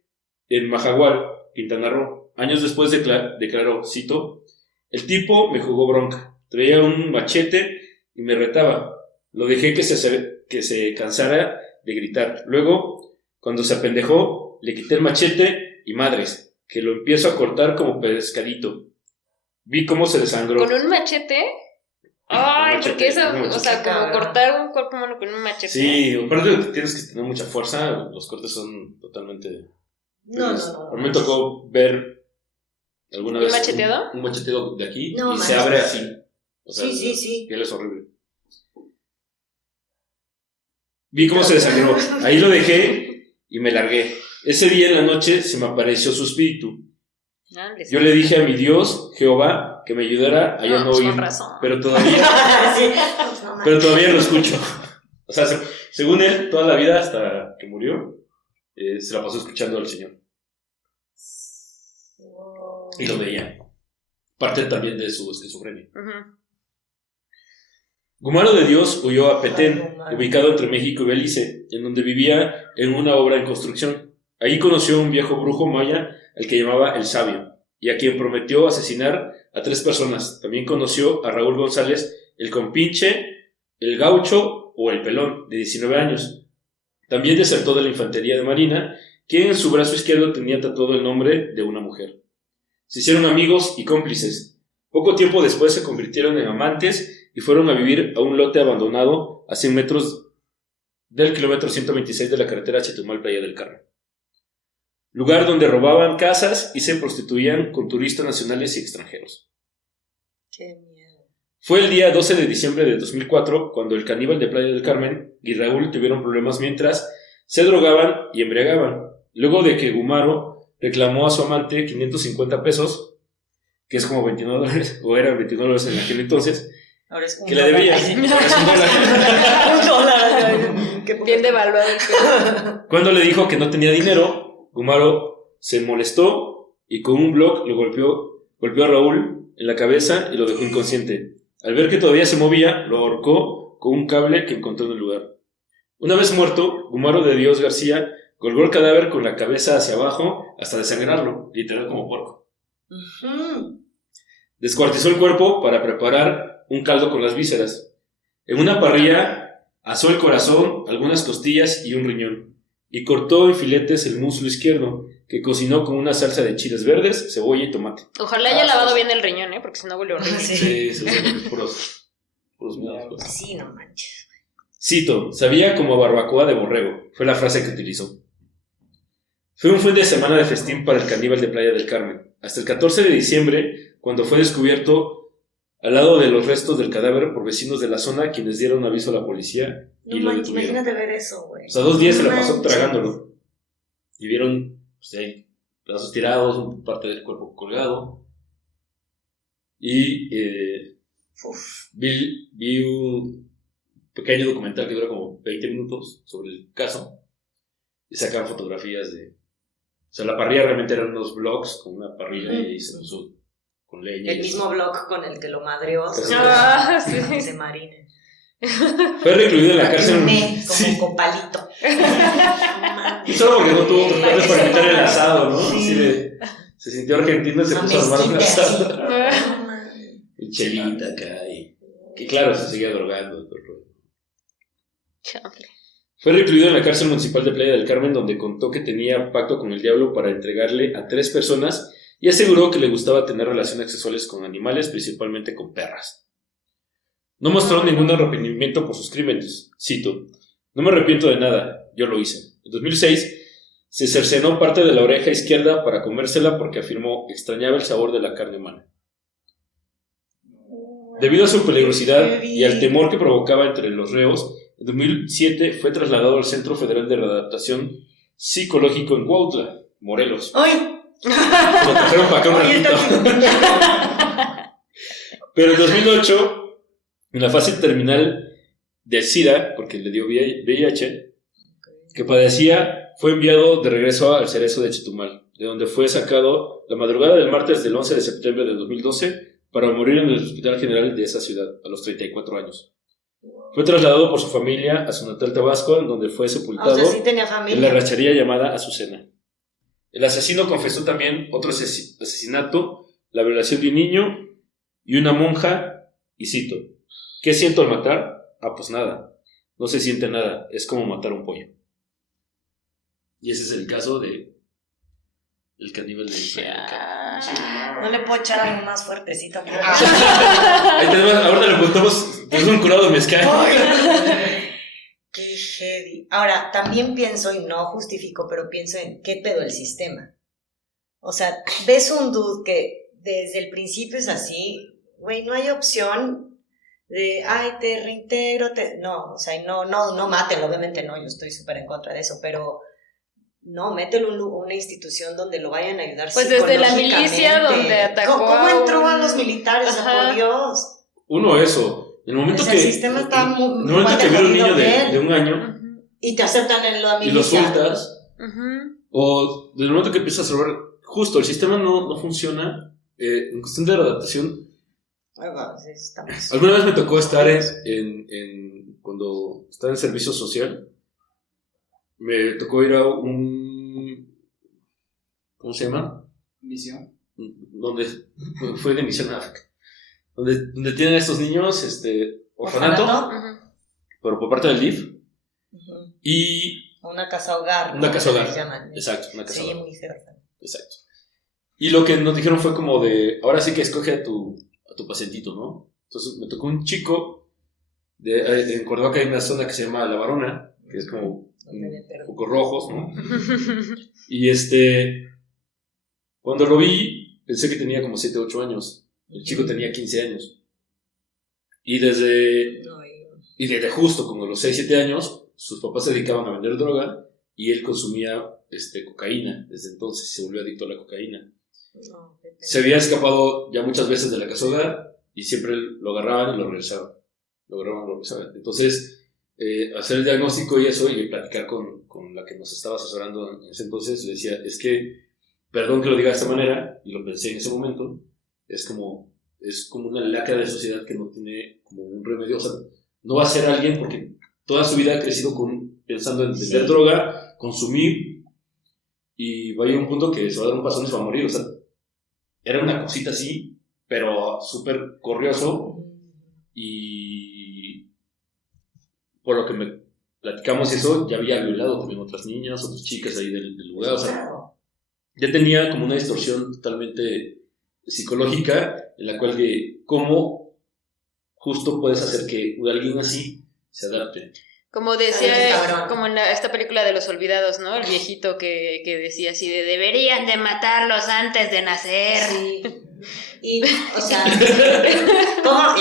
en Majagual, Quintana Roo. Años después declaró, cito: el tipo me jugó bronca, traía un machete y me retaba. Lo dejé que se cansara de gritar. Luego, cuando se apendejó, le quité el machete y madres, que lo empiezo a cortar como pescadito. Vi cómo se desangró. ¿Con un machete? Ay, machete, porque eso, un machete. o sea, como cortar un cuerpo humano con un machete. Sí, aparte tienes que tener mucha fuerza, los cortes son totalmente... No. A mí me tocó ver alguna vez... ¿Un macheteado? Un macheteado de aquí No, y se manches. abre así. O sea, Sí. La piel es horrible. Vi cómo se desangró. Ahí lo dejé y me largué. Ese día en la noche se me apareció su espíritu. Yo le dije a mi Dios, Jehová, que me ayudara a ya no oír. Con razón. Pero todavía Sí. Pero todavía lo escucho. O sea, según él, toda la vida hasta que murió, se la pasó escuchando al Señor. Wow. Y lo veía. Parte también de su esquizofrenia. Uh-huh. Gumaro de Dios huyó a Petén, Ay, no, ubicado entre México y Belice, en donde vivía en una obra en construcción. Ahí conoció a un viejo brujo maya al que llamaba El Sabio, y a quien prometió asesinar a 3 personas. También conoció a Raúl González, el Compinche, el Gaucho o el Pelón, de 19 años. También desertó de la infantería de Marina, quien en su brazo izquierdo tenía tatuado el nombre de una mujer. Se hicieron amigos y cómplices. Poco tiempo después se convirtieron en amantes y fueron a vivir a un lote abandonado a 100 metros del kilómetro 126 de la carretera Chetumal-Playa del Carmen. Lugar donde robaban casas y se prostituían con turistas nacionales y extranjeros. Qué miedo. Fue el día 12 de diciembre de 2004 cuando el caníbal de Playa del Carmen y Raúl tuvieron problemas mientras se drogaban y embriagaban. Luego de que Gumaro reclamó a su amante 550 pesos, que es como $29, o eran $29 en aquel entonces, Ahora es que le debía. $1. Ahora es $1. $1. Qué Bien devaluado el pedo. Cuando le dijo que no tenía dinero, Gumaro se molestó y con un bloc lo golpeó a Raúl en la cabeza y lo dejó inconsciente. Al ver que todavía se movía, lo ahorcó con un cable que encontró en el lugar. Una vez muerto, Gumaro de Dios García colgó el cadáver con la cabeza hacia abajo hasta desangrarlo, literal como porco. Uh-huh. Descuartizó el cuerpo para preparar un caldo con las vísceras. En una parrilla asó el corazón, algunas costillas y un riñón, y cortó en filetes el muslo izquierdo, que cocinó con una salsa de chiles verdes, cebolla y tomate. Ojalá haya lavado bien el riñón, porque si no huele horrible. Sí. Sí, puros miedos. Sí, no manches. Cito, sabía como a barbacoa de borrego, fue la frase que utilizó. Fue un fin de semana de festín para el caníbal de Playa del Carmen, hasta el 14 de diciembre, cuando fue descubierto al lado de los restos del cadáver por vecinos de la zona, quienes dieron aviso a la policía y lo detuvieron. Imagínate ver eso, güey. O sea, 2 días se la pasó tragándolo. Y vieron, pues, ahí, pedazos tirados, parte del cuerpo colgado. Y vi un pequeño documental que dura como 20 minutos sobre el caso. Y sacan fotografías de... O sea, la parrilla realmente eran unos blogs con una parrilla y se puso con leña. El mismo blog con el que lo madreó. Sí. Se marine. Fue recluido en la cárcel. Como con palito. Solo porque no tuvo recuerdos para invitar el asado, ¿no? Sí. Se sintió argentino y se puso a armar un asado. Así. Y chelita acá. Y claro, se seguía drogando. Fue recluido en la cárcel municipal de Playa del Carmen, donde contó que tenía pacto con el diablo para entregarle a 3 personas y aseguró que le gustaba tener relaciones sexuales con animales, principalmente con perras. No mostró ningún arrepentimiento por sus crímenes. Cito, no me arrepiento de nada, yo lo hice. En 2006 se cercenó parte de la oreja izquierda para comérsela porque afirmó extrañaba el sabor de la carne humana. Debido a su peligrosidad y al temor que provocaba entre los reos, en 2007 fue trasladado al Centro Federal de Readaptación Psicológico en Cuautla, Morelos. ¡Ay! Lo trajeron para acá un ratito. Pero en 2008, en la fase terminal de SIDA, porque le dio VIH, que padecía, fue enviado de regreso al Cerezo de Chetumal, de donde fue sacado la madrugada del martes del 11 de septiembre de 2012 para morir en el Hospital General de esa ciudad a los 34 años. Fue trasladado por su familia a su natal Tabasco, en donde fue sepultado sí tenía familia. en la ranchería llamada Azucena. El asesino confesó también otro asesinato, la violación de un niño y una monja, y cito, ¿qué siento al matar? Ah, pues nada, no se siente nada, es como matar un pollo. Y ese es el caso de el caníbal de No le puedo echar algo más fuertecito. Ahí tenemos, ahora le preguntamos, tenemos un curado de mezcal. Qué heavy. Ahora, también pienso, y no justifico, pero pienso en qué pedo el sistema. O sea, ves un dude que desde el principio es así, güey, no hay opción de, ay, te reintegro, no, o sea, no mátelo, obviamente no, yo estoy súper en contra de eso, pero no, mételo en una institución donde lo vayan a ayudar pues desde la milicia donde atacó ¿Cómo entró a los militares? Por Dios. Uno, eso. En el momento que... El sistema está muy... En el momento que viene un niño de 1 año... Y te aceptan en la milicia. Y lo sueltas. O desde el momento que empiezas a observar... Justo, el sistema no funciona. En cuestión de adaptación... Alguna vez me tocó estar cuando estaba en servicio social... Me tocó ir a un... ¿Cómo se llama? Misión. Donde fue de misión a África. Donde tienen a estos niños, orfanato, pero por parte del DIF. Y... Una casa hogar. Una casa hogar. Exacto, una casa hogar. Sí, muy cerca. Exacto. Y lo que nos dijeron fue como de, ahora sí que escoge a tu pacientito, ¿no? Entonces me tocó un chico, en Córdoba que hay una zona que se llama La Varona, que es como... focos rojos, ¿no? Y cuando lo vi, pensé que tenía como 7, 8 años. El chico tenía 15 años. Y desde justo como los 6, 7 años, sus papás se dedicaban a vender droga y él consumía cocaína. Desde entonces se volvió adicto a la cocaína. Se había escapado ya muchas veces de la casa hogar y siempre lo agarraban y lo regresaban. Entonces... hacer el diagnóstico y eso, y platicar con la que nos estaba asesorando en ese entonces, le decía, es que, perdón que lo diga de esta manera, y lo pensé en ese momento, es como una lacra de sociedad que no tiene como un remedio, o sea, no va a ser alguien porque toda su vida ha crecido pensando en vender droga, consumir, y va a llegar un punto que se va a dar un pasón y se va a morir, o sea, era una cosita así, pero súper corrioso, y por lo que me platicamos eso, ya había violado también otras niñas, otras chicas ahí del lugar, o sea, ya tenía como una distorsión totalmente psicológica en la cual de cómo justo puedes hacer que alguien así se adapte. Como Sale decía, cabrón. como en esta película de Los Olvidados, ¿no? El viejito que decía así de deberían de matarlos antes de nacer. Sí. Y, o sea, ¿cómo?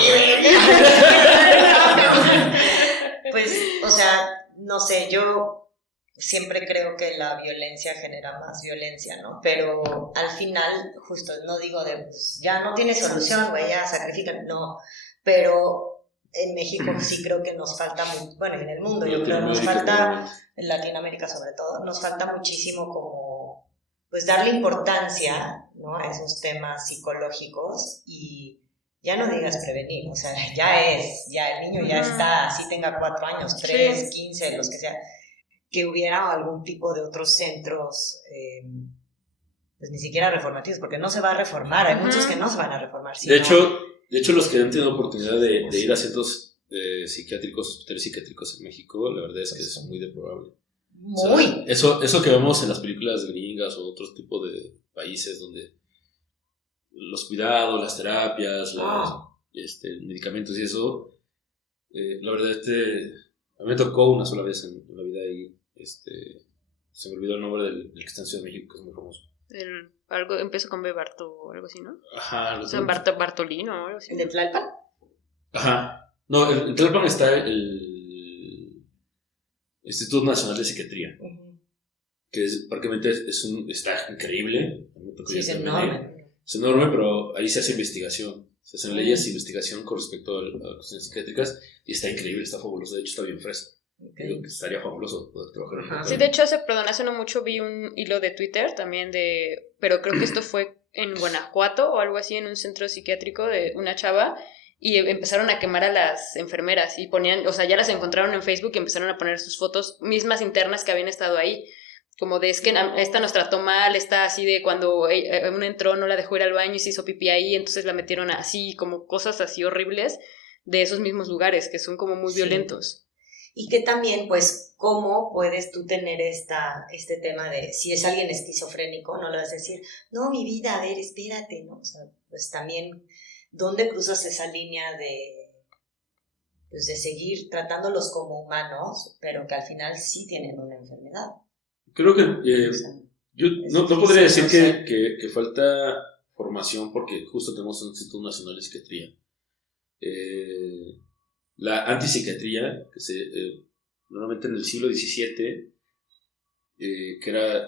Pues, o sea, no sé, yo siempre creo que la violencia genera más violencia, ¿no? Pero al final, justo, no digo de, pues, ya no tiene solución, güey, ya sacrifican, no. Pero en México sí creo que nos falta, bueno, en el mundo yo creo que nos falta, en Latinoamérica sobre todo, nos falta muchísimo como, pues darle importancia, ¿no? A esos temas psicológicos y ya no digas prevenir, o sea, ya el niño ya está, así tenga 4 años, 3, 15, los que sea, que hubiera algún tipo de otros centros, pues ni siquiera reformativos, porque no se va a reformar, hay muchos que no se van a reformar. De hecho, los que han tenido oportunidad de ir a centros psiquiátricos, hospitales psiquiátricos en México, la verdad es que es muy deplorable. Muy. O sea, eso que vemos en las películas gringas o otros tipos de países donde los cuidados, las terapias, medicamentos y eso, la verdad a mí me tocó una sola vez en la vida y se me olvidó el nombre del que está en Ciudad de México, que es muy famoso. Algo empezó con B. o algo así, ¿no? Ajá. O sea, Bartolino o algo así. ¿El de Tlalpan? Ajá. No, en Tlalpan está el Instituto Nacional de Psiquiatría, que prácticamente está increíble. A mí me tocó Sí, ir es también enorme. ahí. Es enorme, pero ahí se hace investigación. Se hacen leyes de investigación con respecto a cuestiones psiquiátricas y está increíble, está fabuloso. De hecho, está bien fresco. Okay. Digo que estaría fabuloso poder trabajar en Sí, de hecho, hace no mucho vi un hilo de Twitter también pero creo que esto fue en Guanajuato o algo así, en un centro psiquiátrico de una chava, y empezaron a quemar a las enfermeras y ponían, o sea, ya las encontraron en Facebook y empezaron a poner sus fotos mismas internas que habían estado ahí. Como de, es que esta nos trató mal, esta así de cuando una entró no la dejó ir al baño y se hizo pipí ahí, entonces la metieron así, como cosas así horribles de esos mismos lugares que son como muy violentos. Y que también, pues, ¿cómo puedes tú tener este tema de, si es alguien esquizofrénico, no le vas a decir, no, mi vida, a ver, espérate, ¿no? O sea, pues también, ¿dónde cruzas esa línea pues de seguir tratándolos como humanos, pero que al final sí tienen una enfermedad? Creo que O sea, yo no podría decir que falta formación porque justo tenemos un Instituto Nacional de Psiquiatría. La antipsiquiatría, que normalmente en el siglo XVII, que era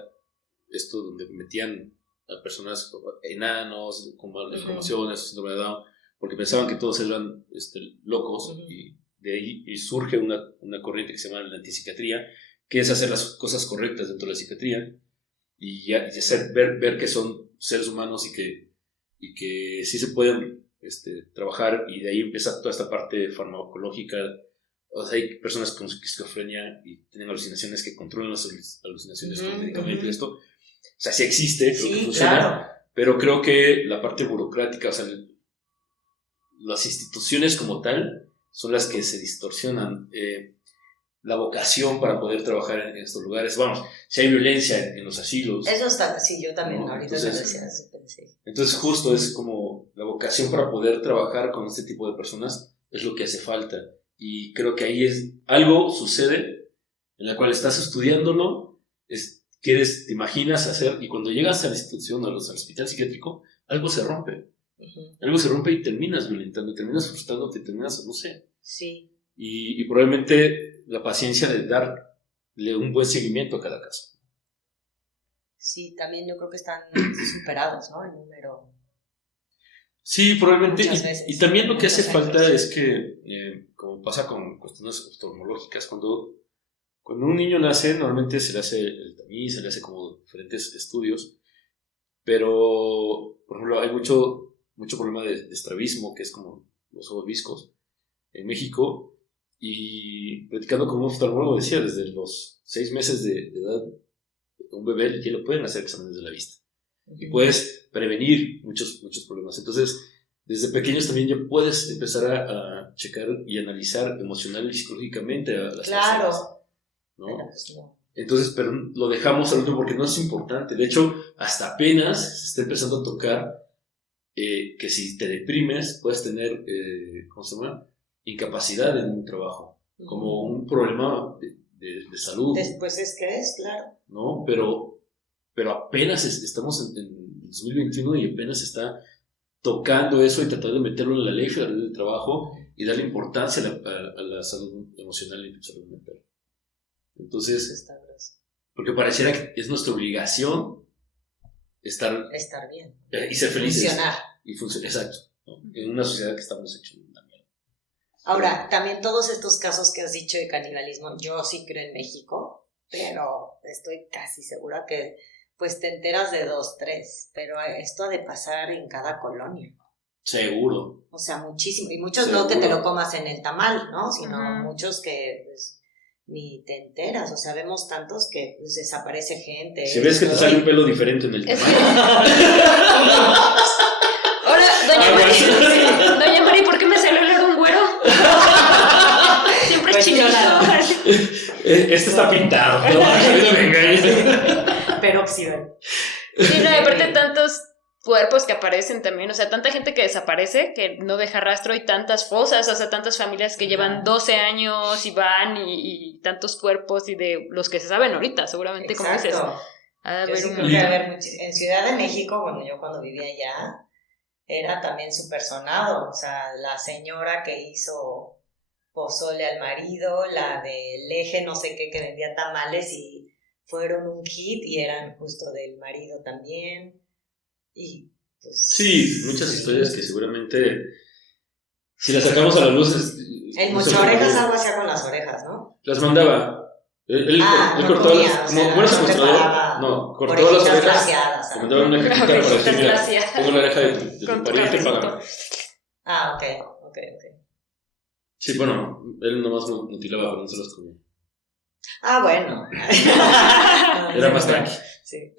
esto donde metían a personas enanos, con malformaciones, síndrome de Down, porque pensaban que todos eran locos, y de ahí surge una corriente que se llama la antipsiquiatría, que es hacer las cosas correctas dentro de la psiquiatría y ver que son seres humanos y que sí se pueden trabajar, y de ahí empieza toda esta parte farmacológica. O sea, hay personas con esquizofrenia y tienen alucinaciones que controlan las alucinaciones con medicamentos y esto. O sea, sí existe, creo que funciona, claro. pero creo que la parte burocrática, o sea, las instituciones como tal son las que se distorsionan. La vocación para poder trabajar en estos lugares. Vamos, si hay violencia en los asilos. Eso está, sí, yo también, ¿no? ahorita pensé. Entonces justo es como la vocación para poder trabajar con este tipo de personas es lo que hace falta. Y creo que ahí algo sucede en la cual estás estudiándolo, te imaginas hacer, y cuando llegas a la institución, al hospital psiquiátrico, algo se rompe. Algo se rompe y terminas violentando, terminas frustrándote, terminas, no sé. Sí. Y probablemente la paciencia de darle un buen seguimiento a cada caso. Sí, también yo creo que están superados, ¿no? El número. Sí, probablemente. Muchas veces. Y también lo que hace Muchos falta años. es que, como pasa con cuestiones oftalmológicas, cuando un niño nace, normalmente se le hace el tamiz, se le hace como diferentes estudios, pero, por ejemplo, hay mucho problema de estrabismo, que es como los ojos viscos, en México. Y platicando con un oftalmólogo decía, desde los 6 meses de edad, un bebé ya lo pueden hacer exámenes de la vista. Y puedes prevenir muchos problemas. Entonces, desde pequeños también ya puedes empezar a checar y analizar emocional y psicológicamente a las personas, ¿no? Entonces, pero lo dejamos al último porque no es importante. De hecho, hasta apenas se está empezando a tocar que si te deprimes puedes tener, ¿cómo se llama?, incapacidad en un trabajo. como un problema de salud. Después es que es, claro. ¿No? Pero apenas estamos en 2021 y apenas se está tocando eso y tratar de meterlo en la ley federal del trabajo y darle importancia a la salud emocional y salud mental. Entonces, porque pareciera que es nuestra obligación estar bien. Y ser felices. Funcionar. Exacto. ¿No? En una sociedad que estamos hechos una mierda. Ahora, también todos estos casos que has dicho de canibalismo, yo sí creo en México, pero estoy casi segura que pues te enteras de 2, 3, pero esto ha de pasar en cada colonia. Seguro. O sea, muchísimo. Y muchos no que te lo comas en el tamal, ¿no? Sino muchos que pues, ni te enteras. O sea, vemos tantos que pues, desaparece gente. Si ves que te sale un pelo diferente en el tamal. Hola, Doña Mari, ¿por qué me salió el olor un güero? Siempre es chingado. Este está pintado. No me engañes. Peróxido. Sí, no, y aparte tantos cuerpos que aparecen también, o sea, tanta gente que desaparece, que no deja rastro y tantas fosas, o sea, tantas familias que llevan 12 años y van y tantos cuerpos y de los que se saben ahorita, seguramente. Exacto. Como dices. Yo sí creo que en Ciudad de México, bueno, yo cuando vivía allá, era también súper sonado, o sea, la señora que hizo pozole al marido, la del eje no sé qué que vendía tamales y fueron un hit y eran justo del marido también. Y pues, sí, muchas historias que seguramente si las sacamos a la luz el mocha orejas algo hacía con las orejas, ¿no? Las mandaba. Él cortaba las, como era secuestrador, no, cortaba las orejas, le mandaba una cajita para decir, mira, tengo la oreja de tu pariente para... Ok. Sí, bueno, él nomás mutilaba, pero no se las comía. Bueno. Era más tranqui. Sí.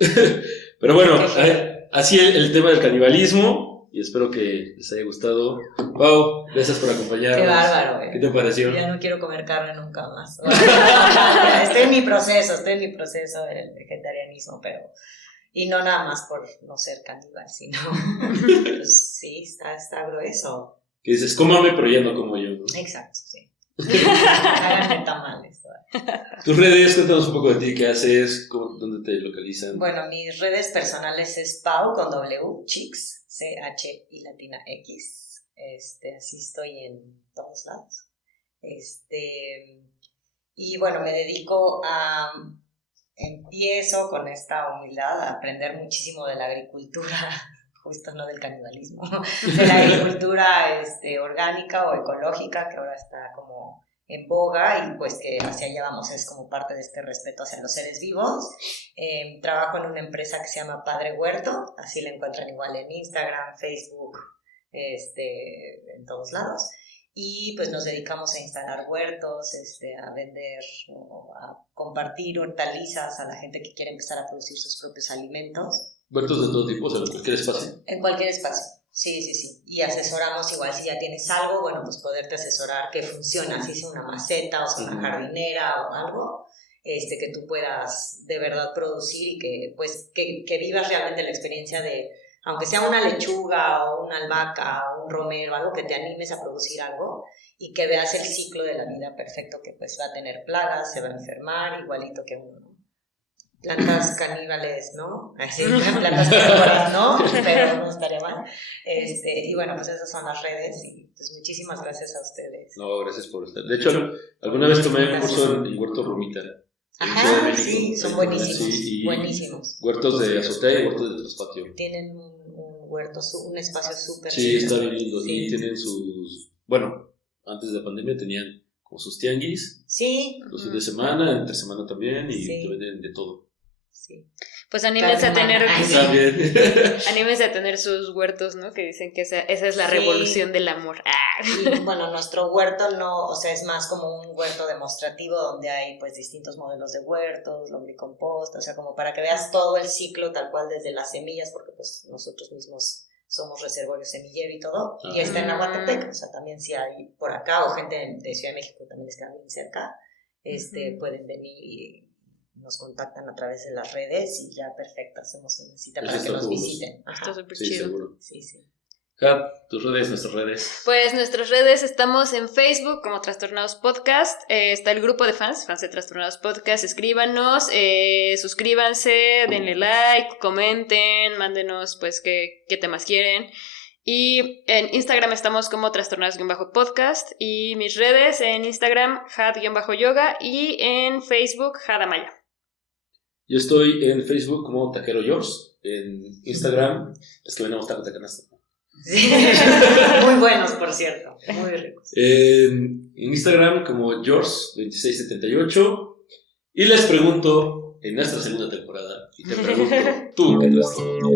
Pero bueno, así el tema del canibalismo. Y espero que les haya gustado. Pau, gracias por acompañarnos. Qué bárbaro, ¿Qué te pareció? Ya no quiero comer carne nunca más. Estoy en mi proceso del vegetarianismo, pero... Y no nada más por no ser caníbal, sino... Pues, sí, está grueso. Que dices, cómame, pero ya no como yo, ¿no? Exacto, sí. Háganme tamales. Tus redes, cuéntanos un poco de ti, qué haces, dónde te localizan. Bueno, mis redes personales es Pau con W, Chix, CH y latina X. Así estoy en todos lados. Y bueno, me dedico empiezo con esta humildad a aprender muchísimo de la agricultura, justo no del canibalismo, de la agricultura orgánica o ecológica, que ahora está como en boga y pues que hacia allá vamos, es como parte de este respeto hacia los seres vivos. Trabajo en una empresa que se llama Padre Huerto, así la encuentran igual en Instagram, Facebook, en todos lados. Y pues nos dedicamos a instalar huertos, a vender o a compartir hortalizas a la gente que quiere empezar a producir sus propios alimentos. ¿Huertos de todo tipo? O sea, ¿en cualquier espacio? En cualquier espacio, sí. Y asesoramos igual si ya tienes algo, bueno, pues poderte asesorar que funciona, si es una maceta o sea una jardinera o algo, que tú puedas de verdad producir y que pues que vivas realmente la experiencia de, aunque sea una lechuga o una albahaca o un romero, algo que te animes a producir algo y que veas el ciclo de la vida perfecto, que pues va a tener plagas, se va a enfermar igualito que uno, ¿no? Plantas caníbales, ¿no? Así, plantas carnívoras, ¿no? Pero no estaría mal. Y bueno, pues esas son las redes y pues muchísimas gracias a ustedes. No, gracias por estar. De hecho, alguna vez tomé un curso en Huerto Romita. Ajá, sí, son buenísimos, sí, buenísimos. Huertos de azotea y huertos de traspatio. Tienen un huerto, un espacio súper sí, está bien lindo. Sí. Y tienen sus... Bueno, antes de la pandemia tenían como sus tianguis. Sí. Los fines de semana, entre semana también, y te venden de todo. Sí. Pues anímense a tener anímense a tener sus huertos, ¿no? Que dicen que esa es la revolución del amor. Y bueno, nuestro huerto no, o sea, es más como un huerto demostrativo donde hay pues distintos modelos de huertos, lombricomposta, o sea, como para que veas todo el ciclo tal cual desde las semillas, porque pues nosotros mismos somos reservorio semillero y todo, y está en Aguatepec, o sea, también si hay por acá, o gente de Ciudad de México también está bien cerca, pueden venir y nos contactan a través de las redes y ya perfecto, hacemos una cita para que nos visiten. Está súper chido. Seguro. Sí. Tus redes, nuestras redes. Pues nuestras redes estamos en Facebook como Trastornados Podcast. Está el grupo de fans de Trastornados Podcast. Escríbanos, suscríbanse, denle like, comenten, mándenos pues qué temas quieren. Y en Instagram estamos como Trastornados-podcast. Y mis redes en Instagram, Had-yoga. Y en Facebook, Hadamaya. Yo estoy en Facebook como Taquero George. En Instagram es que venimos tacos de canasta. Sí. Muy buenos, por cierto. Muy ricos. En Instagram como George2678. Y les pregunto en nuestra segunda temporada. Y te pregunto, ¿tú qué trastorno?